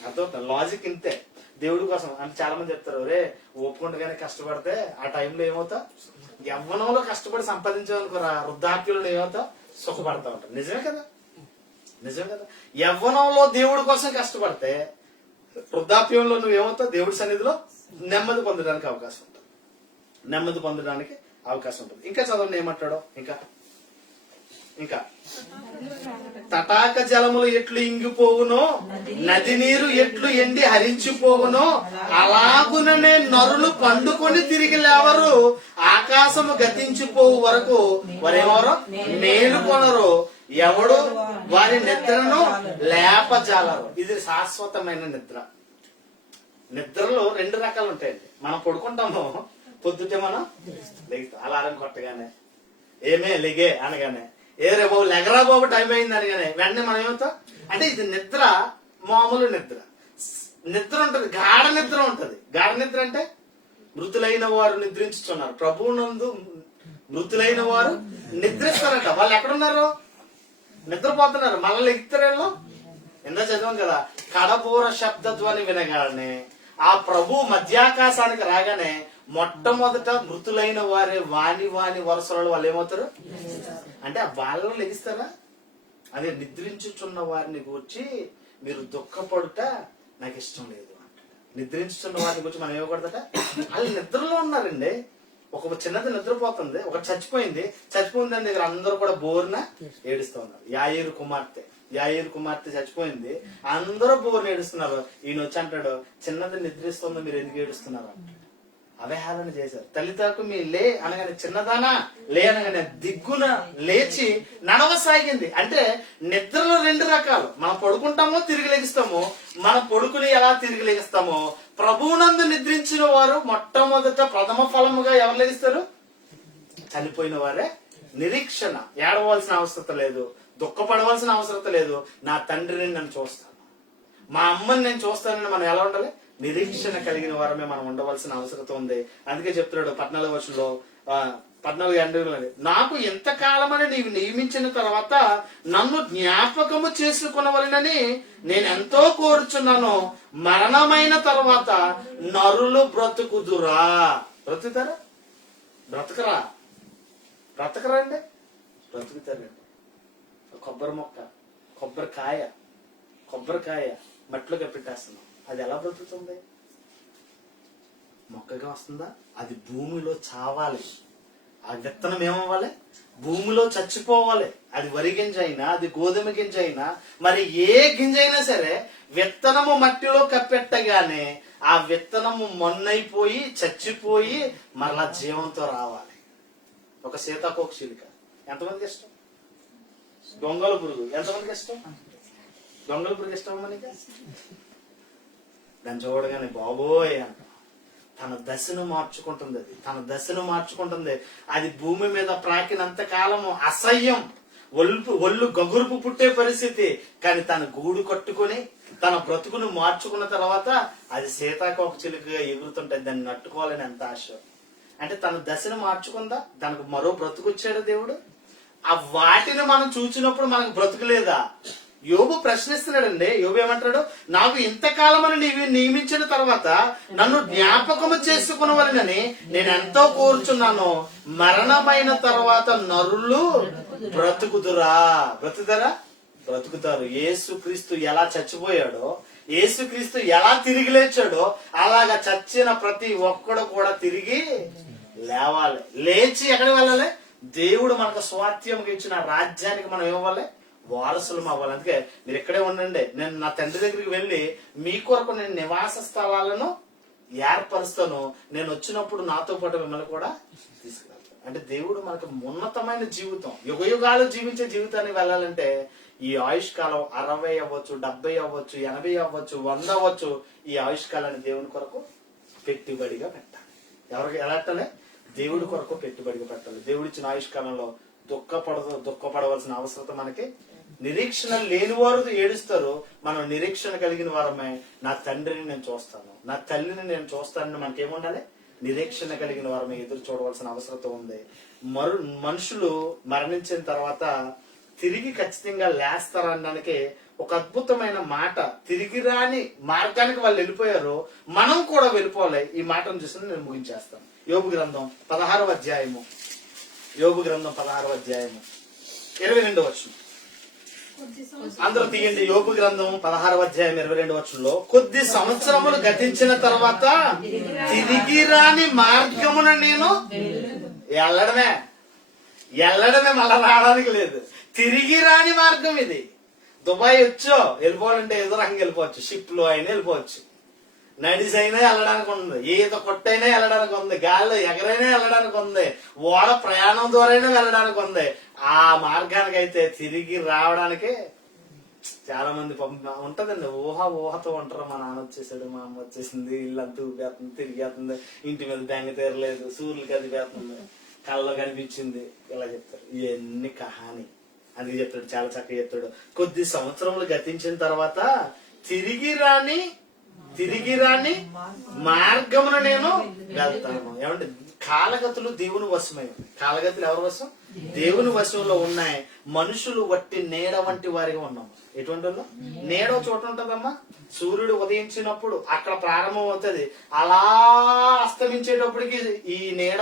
అర్థం లాజిక్ ఇంతే. దేవుడి కోసం అంటే చాలా మంది చెప్తారు, రే ఒప్పుకుంటగానే కష్టపడితే ఆ టైంలో ఏమవుతా? యవ్వనంలో కష్టపడి సంపాదించాలనుకోరా, వృద్ధాప్యంలో ఏమవుతా? సుఖపడతా ఉంటారు. నిజమే కదా? యవ్వనంలో దేవుడి కోసం కష్టపడితే వృద్ధాప్యంలో నువ్వేమవుతావు? దేవుడి సన్నిధిలో నెమ్మది పొందడానికి అవకాశం ఉంటుంది, ఇంకా చదవండి ఏమంటాడో. ఇంకా తటాక జలములు ఎట్లు ఇంగిపోవునో, నది నీరు ఎట్లు ఎండి హరించిపోవునో, అలాగుననే నరులు పండుకొని తిరిగి లేవరు, ఆకాశము గతించిపోవు వరకు వారెవరో మేలుకొనరు, ఎవడు వారి నిద్రను లేపజాలరు. ఇది శాశ్వతమైన నిద్ర. నిద్రలో 2 రకాలు ఉంటాయండి. మనం పడుకుంటాము, పొద్దుటే మనం లెగుతాం, అలారం కొట్టగానే ఏమే లెగే అనగానే, ఏ రే బాబు లెగరా బాబు టైం అయింది అనగానే వెంటనే మనం ఏమవుతాం అంటే, ఇది నిద్ర. మామూలు నిద్ర ఉంటది, గాఢ నిద్ర ఉంటది. గాఢ నిద్ర అంటే మృతులైన వారు నిద్రించుతున్నారు, ప్రభువునందు మృతులైన వారు నిద్రిస్తారట. వాళ్ళు ఎక్కడున్నారు? నిద్రపోతున్నారు. మళ్ళీ లెగుతారేళ్ళు. ఎంత చదివాం కదా, కడబూర శబ్దధ్వని వినగానే ఆ ప్రభు మధ్యాకాశానికి రాగానే మొట్టమొదట మృతులైన వారే వాని వరుసలలో వాళ్ళు ఏమవుతారు అంటే వాళ్ళు లెగిస్తారా? అదే నిద్రించుచున్న వారిని గురించి మీరు దుఃఖపడుట నాకు ఇష్టం లేదు అంటాడు. నిద్రించుచున్న వారిని గురించి మనం ఏమకూడదట? వాళ్ళు నిద్రలో ఉన్నారండి. ఒక చిన్నది నిద్రపోతుంది, ఒకటి చచ్చిపోయింది దాని దగ్గర అందరూ కూడా బోర్న ఏడుస్తూ ఉన్నారు. యాయేరు కుమార్తె చచ్చిపోయింది, అందరూ బోర్న ఏడుస్తున్నారు. ఈయన వచ్చి అంటాడు, చిన్నది నిద్రిస్తుందో మీరు ఎందుకు ఏడుస్తున్నారు అంటాడు. అవహేళన చేశారు. తల్లిదండ్రులకు మీ లే అనగానే, చిన్నదానా లే అనగానే దిగ్గున లేచి నడవసాగింది. అంటే నిద్రలో 2 రకాలు. మనం పడుకుంటామో తిరిగి లెగిస్తామో, మన పడుకుని ఎలా తిరిగి లెగిస్తామో, ప్రభువునందు నిద్రించిన వారు మొట్టమొదట ప్రథమ ఫలముగా ఎవరు లెగిస్తారు? చనిపోయిన వారే. నిరీక్షణ, ఏడవలసిన అవసరం లేదు, దుఃఖపడవలసిన అవసరం లేదు. నా తండ్రిని నన్ను చూస్తాను, మా అమ్మని నేను చూస్తానని మనం ఎలా ఉండాలి? నిరీక్షణ కలిగిన వారమే మనం ఉండవలసిన అవసరం ఉంది. అందుకే చెప్తున్నాడు 14వ వచనంలో, 14 నాకు ఎంతకాలమని నీవు నియమించిన తర్వాత నన్ను జ్ఞాపకము చేసుకునవలనని నేను ఎంతో కోరుచున్నాను. మరణమైన తర్వాత నరులు బ్రతుకుదురా. బ్రతుకుతారా? బ్రతకరా? బ్రతకరా అండి? బ్రతుకుతారండి. కొబ్బరి మొక్క, కొబ్బరికాయ మట్టిలోకి పెట్టేస్తున్నాం. అది ఎలా బ్రతుకుతుంది? మొక్కగా వస్తుందా? అది భూమిలో చావాలి. ఆ విత్తనం ఏమవ్వాలి? భూమిలో చచ్చిపోవాలి. అది వరి గింజ అయినా, అది గోధుమ గింజ అయినా, మరి ఏ గింజ అయినా సరే విత్తనము మట్టిలో కప్పెట్టగానే ఆ విత్తనము మొన్నైపోయి చచ్చిపోయి మరలా జీవంతో రావాలి. ఒక సీతాకోక చిలుక ఎంతమందికి ఇష్టం? గొంగళ పురుగు ఎంతమందికి ఇష్టం? గొంగళ పురుగు ఇష్టం మనకి? దాన్ని చూడగానే బాబోయ్ అంట. తన దశను మార్చుకుంటుంది. అది భూమి మీద ప్రాకినంత కాలము అసహ్యం, ఒళ్ళు గగురుపు పుట్టే పరిస్థితి. కానీ తన గూడు కట్టుకుని తన బ్రతుకును మార్చుకున్న తర్వాత అది సీతాకోక చిలుకగా ఎగురుతుంటే దాన్ని నట్టుకోవాలని ఎంత ఆశ. అంటే తన దశను మార్చుకుందా? దానికి మరో బ్రతుకు వచ్చాడు దేవుడు. ఆ వాటిని మనం చూసినప్పుడు మనకు బ్రతుకు లేదా? యోబు ప్రశ్నిస్తున్నాడండి. యోబు ఏమంటాడు? నాకు ఇంతకాలమని నీవు నియమించిన తర్వాత నన్ను జ్ఞాపకము చేసుకునవలనని నేను ఎంతో కోరుచున్నాను. మరణమైన తర్వాత నరులు బ్రతుకుదురా. బ్రతుకుతారు. యేసుక్రీస్తు ఎలా చచ్చిపోయాడో, యేసుక్రీస్తు ఎలా తిరిగి లేచాడో అలాగా చచ్చిన ప్రతి ఒక్కడు కూడా తిరిగి లేవాలి. లేచి ఎక్కడికి వెళ్ళాలి? దేవుడు మనకు స్వాస్థ్యంగా ఇచ్చిన రాజ్యానికి మనం ఏమవ్వాలి? వారసులం అవ్వాలి. అందుకే మీరు ఇక్కడే ఉండండి, నేను నా తండ్రి దగ్గరికి వెళ్ళి మీ కొరకు నేను నివాస స్థలాలను ఏర్పరుస్తాను. నేను వచ్చినప్పుడు నాతో పాటు మిమ్మల్ని కూడా తీసుకెళ్తాను. అంటే దేవుడు మనకు ఉన్నతమైన జీవితం, యుగయుగాలు జీవించే జీవితానికి వెళ్ళాలంటే ఈ ఆయుష్కాలం 60 అవ్వచ్చు, 70 అవ్వచ్చు, 80 అవ్వచ్చు, 100 అవ్వచ్చు. ఈ ఆయుష్కాలాన్ని దేవుని కొరకు పెట్టుబడిగా పెట్టాలి. ఎవరికి ఎలా పెట్టాలి? దేవుడి కొరకు పెట్టుబడిగా పెట్టాలి. దేవుడిచ్చిన ఆయుష్కాలంలో దుఃఖపడవలసిన అవసరం మనకి. నిరీక్షణ లేని వారు ఏడుస్తారు. మనం నిరీక్షణ కలిగిన వారమే. నా తండ్రిని నేను చూస్తాను, నా తల్లిని నేను చూస్తానని మనకేముండాలి? నిరీక్షణ కలిగిన వారమే ఎదురు చూడవలసిన అవసరం ఉంది. మనుషులు మరణించిన తర్వాత తిరిగి ఖచ్చితంగా లేస్తారనడానికి ఒక అద్భుతమైన మాట. తిరిగి రాని మార్గానికి వాళ్ళు వెళ్ళిపోయారు, మనం కూడా వెళ్ళిపోవాలి. ఈ మాటను చూసి నేను ముగించేస్తాను. యోబు గ్రంథం 16వ అధ్యాయము 22వ వచనం. అందరూ తీయండి. యోబు గ్రంథం 16వ అధ్యాయం 22వ వచనంలో, కొద్ది సంవత్సరములు గతించిన తర్వాత తిరిగి రాని మార్గమున నేను వెళ్ళడమే మళ్ళా రావడానికి లేదు. తిరిగి రాని మార్గం ఇది. దుబాయ్ వచ్చో వెళ్ళిపోవాలంటే ఏదో రకంగా వెళ్ళిపోవచ్చు. షిప్ లో అయినా వెళ్ళిపోవచ్చు, నడిసి అయినా వెళ్ళడానికి ఉంది, ఈత కొట్టైనా వెళ్ళడానికి ఉంది, గాల్లో ఎగరైనా వెళ్ళడానికి ఉంది, ఓడ ప్రయాణం ద్వారైనా వెళ్ళడానికి ఉంది. ఆ మార్గానికి అయితే తిరిగి రావడానికి చాలా మంది ఉంటదండి. ఊహతో ఉంటారు. మా నాన్న వచ్చేసాడు, మా అమ్మ వచ్చేసింది, ఇల్లంతా ఊపేస్తుంది, తిరిగేస్తుంది, ఇంటి మీద బెంగ తీరలేదు, సూర్యులు కదిపేస్తుంది, కళ్ళలో కనిపించింది, ఇలా చెప్తారు. ఇవన్నీ కహాని. అందుకే చెప్తాడు, చాలా చక్కగా చెప్తాడు. కొద్ది సంవత్సరములు గతించిన తర్వాత తిరిగి రాని మార్గమున నేను వెళ్తాను. ఏమంటే కాలగతులు దేవుని వశమై, కాలగతులు ఎవరి వశం? దేవుని వశంలో ఉన్నాయి. మనుషులు వట్టి నీడ వంటి వారిగా ఉన్నాం. ఎటువంటి వాళ్ళు? నీడ చోట ఉంటదమ్మా. సూర్యుడు ఉదయించినప్పుడు అక్కడ ప్రారంభం అవుతుంది, అలా అస్తమించేటప్పటికి ఈ నీడ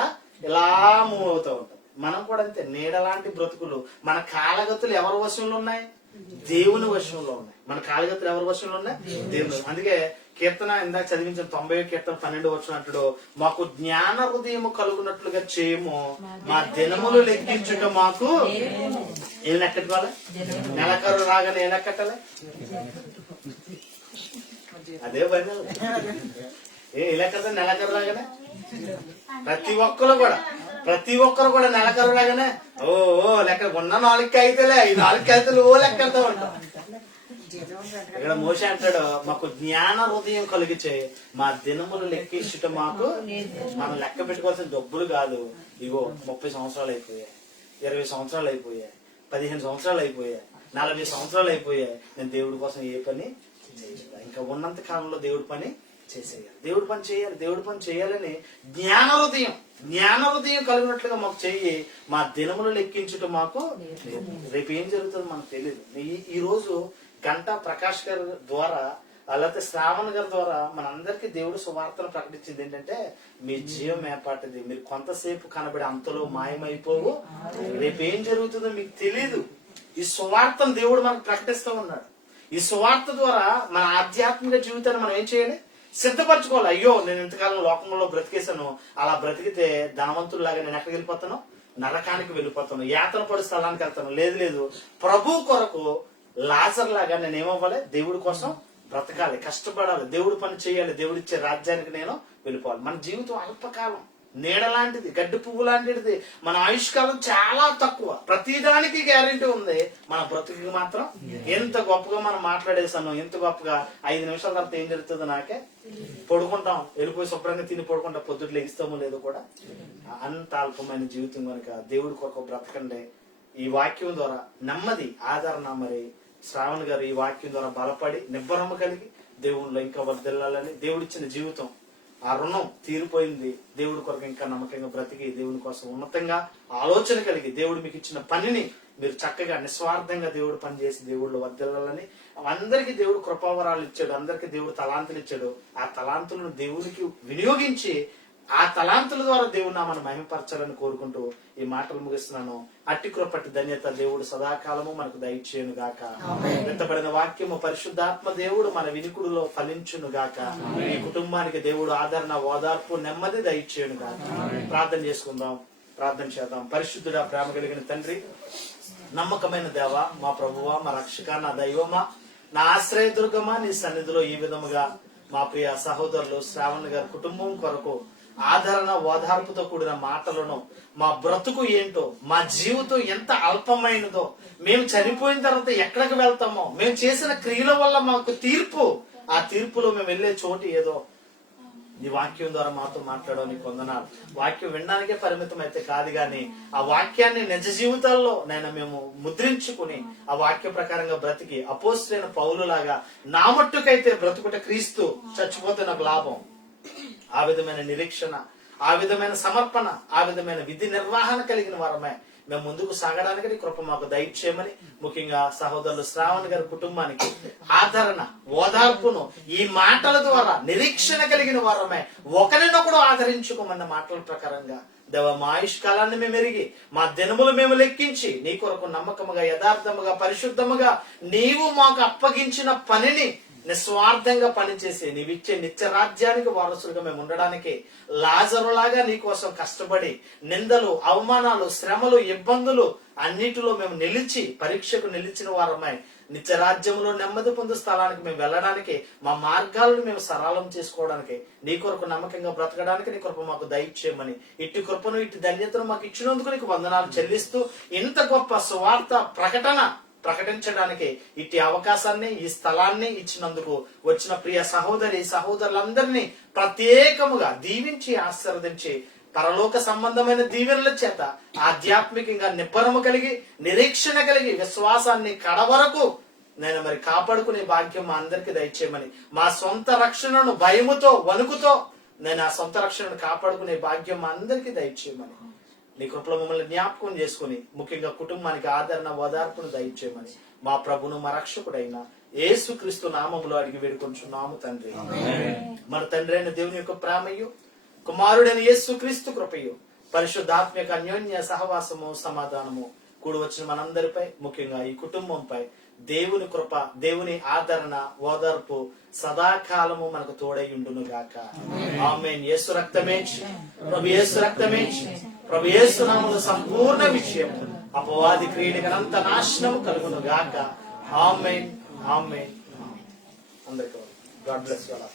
ఇలా మూవ్ అవుతూ ఉంటుంది. మనం కూడా అంతే, నీడ లాంటి బ్రతుకులు. మన కాలగతులు ఎవరి వశంలో ఉన్నాయి? దేవుని వశంలో ఉన్నాయి. మన కాలగతులు ఎవరి వశంలో ఉన్నాయి? దేవుని. అందుకే కీర్తన ఇందాక చదివించిన 90వ కీర్తన 12వ వచనం అంటాడు, మాకు జ్ఞాన హృదయము కలుగునట్లుగా చేయము, మా దినములు లెక్కించుట మాకు ఏం లెక్కట్టుకోవాలి? నెలకరు రాగానే ఏం లెక్కట్టాలి? అదే పని. ఏ లెక్క నెలకరు రాగానే ప్రతి ఒక్కరు కూడా నెలకరు రాగానే ఓ లెక్క ఉన్న 4 కాగితాలే, ఈ 4 కాగితాలు ఓ లెక్కడుతూ ఉంటాం. ఇక్కడ మోషే అంటాడు, మాకు జ్ఞాన హృదయం కలిగితే మా దినములు లెక్కించుట మాకు. మనం లెక్క పెట్టుకోవాల్సిన డబ్బులు కాదు. ఇగో 30 సంవత్సరాలు అయిపోయాయి, 20 సంవత్సరాలు అయిపోయాయి, 15 సంవత్సరాలు అయిపోయాయి, 40 సంవత్సరాలు అయిపోయాయి. నేను దేవుడి కోసం ఏ పని చేయలేదు. ఇంకా ఉన్నంత కాలంలో దేవుడి పని చేసేయాలి. దేవుడి పని చేయాలి, దేవుడి పని చేయాలని జ్ఞాన హృదయం కలిగినట్లుగా మాకు చెయ్యి. మా దినములు లెక్కించుట మాకు రేపు ఏం జరుగుతుందో మనకు తెలియదు. ఈ రోజు గంటా ప్రకాష్ గారి ద్వారా, అలాగే శ్రావణ్ గారి ద్వారా మనందరికీ దేవుడు సువార్తను ప్రకటించింది ఏంటంటే, మీ జీవం ఏర్పాటిది, మీరు కొంతసేపు కనబడి అంతలో మాయమైపోవు, రేపు ఏం జరుగుతుందో మీకు తెలీదు. ఈ సువార్తను దేవుడు మనకు ప్రకటిస్తూ ఉన్నాడు. ఈ సువార్త ద్వారా మన ఆధ్యాత్మిక జీవితాన్ని మనం ఏం చేయాలి? సిద్ధపరచుకోవాలి. అయ్యో, నేను ఇంతకాలం లోకంలో బ్రతికేశాను, అలా బ్రతికితే ధనవంతుల్లాగా నేను ఎక్కడికి వెళ్ళిపోతాను? నరకానికి వెళ్ళిపోతాను, యాతన పడి స్థలానికి వెళ్తాను. లేదు, ప్రభు కొరకు లాజర్ లాగా నేను ఏమవ్వాలి? దేవుడి కోసం బ్రతకాలి, కష్టపడాలి, దేవుడి పని చేయాలి, దేవుడిచ్చే రాజ్యానికి నేను వెళ్ళిపోవాలి. మన జీవితం అల్పకాలం, నీడ లాంటిది, గడ్డి పువ్వు లాంటిది. మన ఆయుష్కాలం చాలా తక్కువ. ప్రతిదానికి గ్యారెంటీ ఉంది, మన బ్రతుకు మాత్రం ఎంత గొప్పగా మనం మాట్లాడేసాను, ఎంత గొప్పగా 5 నిమిషాల తర్వాత ఏం జరుగుతుందో నాకే పడుకుంటాం, వెళ్ళిపోయి శుభ్రంగా తిని పడుకుంటాం, పొద్దుట్లు ఇస్తామో లేదో కూడా. అంత అల్పమైన జీవితం కనుక దేవుడి కొరకు బ్రతకండి. ఈ వాక్యం ద్వారా నెమ్మది, ఆదరణ. మరి శ్రావణ్ గారు ఈ వాక్యం ద్వారా బలపడి నిబ్బరము కలిగి దేవుళ్ళలో ఇంకా వర్ధిల్లాలని, దేవుడిచ్చిన జీవితం ఆ రుణం తీరిపోయింది, దేవుడి కొరకు ఇంకా నమ్మకంగా బ్రతికి దేవుడి కోసం ఉన్నతంగా ఆలోచన కలిగి దేవుడు మీకు ఇచ్చిన పనిని మీరు చక్కగా నిస్వార్థంగా దేవుడు పని చేసి దేవుళ్ళు వర్ధిల్లాలని, అందరికీ దేవుడు కృపావరాలు ఇచ్చాడు, అందరికీ దేవుడు తలాంతులు ఇచ్చాడు. ఆ తలాంతులను దేవునికి వినియోగించి ఆ తలాంతుల ద్వారా దేవుడు నామను మహిమపరచాలని కోరుకుంటూ ఈ మాటలు ముగిస్తున్నాను. అట్టి కృపటి ధన్యత దేవుడు సదాకాలము మనకు దయచేయును గాక. విత్తబడిన వాక్యము పరిశుద్ధాత్మ దేవుడు మన వినికుడులో ఫలించును గాక. ఈ కుటుంబానికి దేవుడు ఆదరణ, ఓదార్పు, నెమ్మది దయచేయును గాక. ప్రార్థన చేసుకుందాం, ప్రార్థన చేద్దాం. పరిశుద్ధుడా, ప్రేమ కలిగిన తండ్రి, నమ్మకమైన దేవ, మా ప్రభువా, మా రక్షక, నా దైవమా, నా ఆశ్రయదుర్గమా, నీ సన్నిధిలో ఈ విధముగా మా ప్రియ సహోదరులు శ్రావణ్ గారి కుటుంబం కొరకు ఆదరణ, ఓదార్పుతో కూడిన మాటలను, మా బ్రతుకు ఏంటో, మా జీవితం ఎంత అల్పమైనదో, మేము చనిపోయిన తర్వాత ఎక్కడికి వెళ్తామో, మేము చేసిన క్రియల వల్ల మాకు తీర్పు, ఆ తీర్పులో మేము వెళ్లే చోటు ఏదో ఈ వాక్యం ద్వారా మాతో మాట్లాడడం నీకు వందనాలు. వాక్యం వినడానికే పరిమితం అయితే కాదు గాని ఆ వాక్యాన్ని నిజ జీవితాల్లో మేము ముద్రించుకుని ఆ వాక్య ప్రకారంగా బ్రతికి అపోస్తలుడైన పౌలు లాగా నా మట్టుకైతే బ్రతుకుట క్రీస్తు, చచ్చిపోతే నాకు లాభం, ఆ విధమైన నిరీక్షణ, ఆ విధమైన సమర్పణ, ఆ విధమైన విధి నిర్వహణ కలిగిన వారమే మేము ముందుకు సాగడానికి నీ కృప మాకు దయచేయమని, ముఖ్యంగా సహోదరులు శ్రావణ్ గారి కుటుంబానికి ఆదరణ, ఓదార్పును ఈ మాటల ద్వారా నిరీక్షణ కలిగిన వారమే ఒకరినొకడు ఆదరించుకోమన్న మాటల ప్రకారంగా దేవ, మా ఆయుష్కాలాన్ని మేము ఎరిగి మా దినములు మేము లెక్కించి నీ కొరకు నమ్మకముగా, యథార్థముగా, పరిశుద్ధముగా నీవు మాకు అప్పగించిన పనిని నిస్వార్థంగా పనిచేసి నీవిచ్చే నిత్య రాజ్యానికి వారసులుగా మేము ఉండడానికి లాజరులాగా నీ కోసం కష్టపడి నిందలు, అవమానాలు, శ్రమలు, ఇబ్బందులు అన్నిటిలో మేము నిలిచి పరీక్షకు నిలిచిన వారమై నిత్య రాజ్యంలో నెమ్మది పొందు స్థలానికి మేము వెళ్ళడానికి, మా మార్గాలను మేము సరళం చేసుకోవడానికి, నీ కొరకు నమ్మకంగా బ్రతకడానికి నీ కృప మాకు దయచేయమని, ఇట్టి కృపను, ఇట్టి ధన్యతను మాకు ఇచ్చినందుకు నీకు వందనాలు చెల్లిస్తూ, ఇంత గొప్ప సువార్త ప్రకటించడానికి ఇట్టి అవకాశాన్ని, ఈ స్థలాన్ని ఇచ్చినందుకు వచ్చిన ప్రియ సహోదరులందరినీ ప్రత్యేకముగా దీవించి ఆశీర్వదించి పరలోక సంబంధమైన దీవెనల చేత ఆధ్యాత్మికంగా నిబ్బరము కలిగి, నిరీక్షణ కలిగి, విశ్వాసాన్ని కడవరకు మరి కాపాడుకునే భాగ్యం మా అందరికి దయచేయమని, మా సొంత రక్షణను భయముతో, వణుకుతో ఆ సొంత రక్షణను కాపాడుకునే భాగ్యం మా అందరికి దయచేయమని, నీ కృపలో మమ్మల్ని జ్ఞాపకం చేసుకుని ముఖ్యంగా కుటుంబానికి ఆదరణ, ఓదార్పును దయచేయమని మా ప్రభును, మా రక్షకుడైన యేసుక్రీస్తు నామములో అడిగి వేడుకొంచున్నాము తండ్రి. మన తండ్రి అయిన దేవుని యొక్క ప్రేమయు, కుమారుడైన యేసుక్రీస్తు కృపయు, పరిశుద్ధాత్మ యొక్క అన్యోన్య సహవాసము, సమాధానము కూడి వచ్చిన మనందరిపై, ముఖ్యంగా ఈ కుటుంబంపై దేవుని కృప, దేవుని ఆదరణ, ఓదార్పు సదాకాలము మనకు తోడై ఉండును గాక. ఆమేన్. యేసు రక్తమే, ప్రభు యేసు రక్తమే, ప్రభు యేసు నామములో సంపూర్ణ విషయం, అపవాది క్రియలకంత నాశనము కలుగును గాక. ఆమేన్, ఆమేన్. అందరికీ గాడ్ బ్లెస్ యు ఆల్.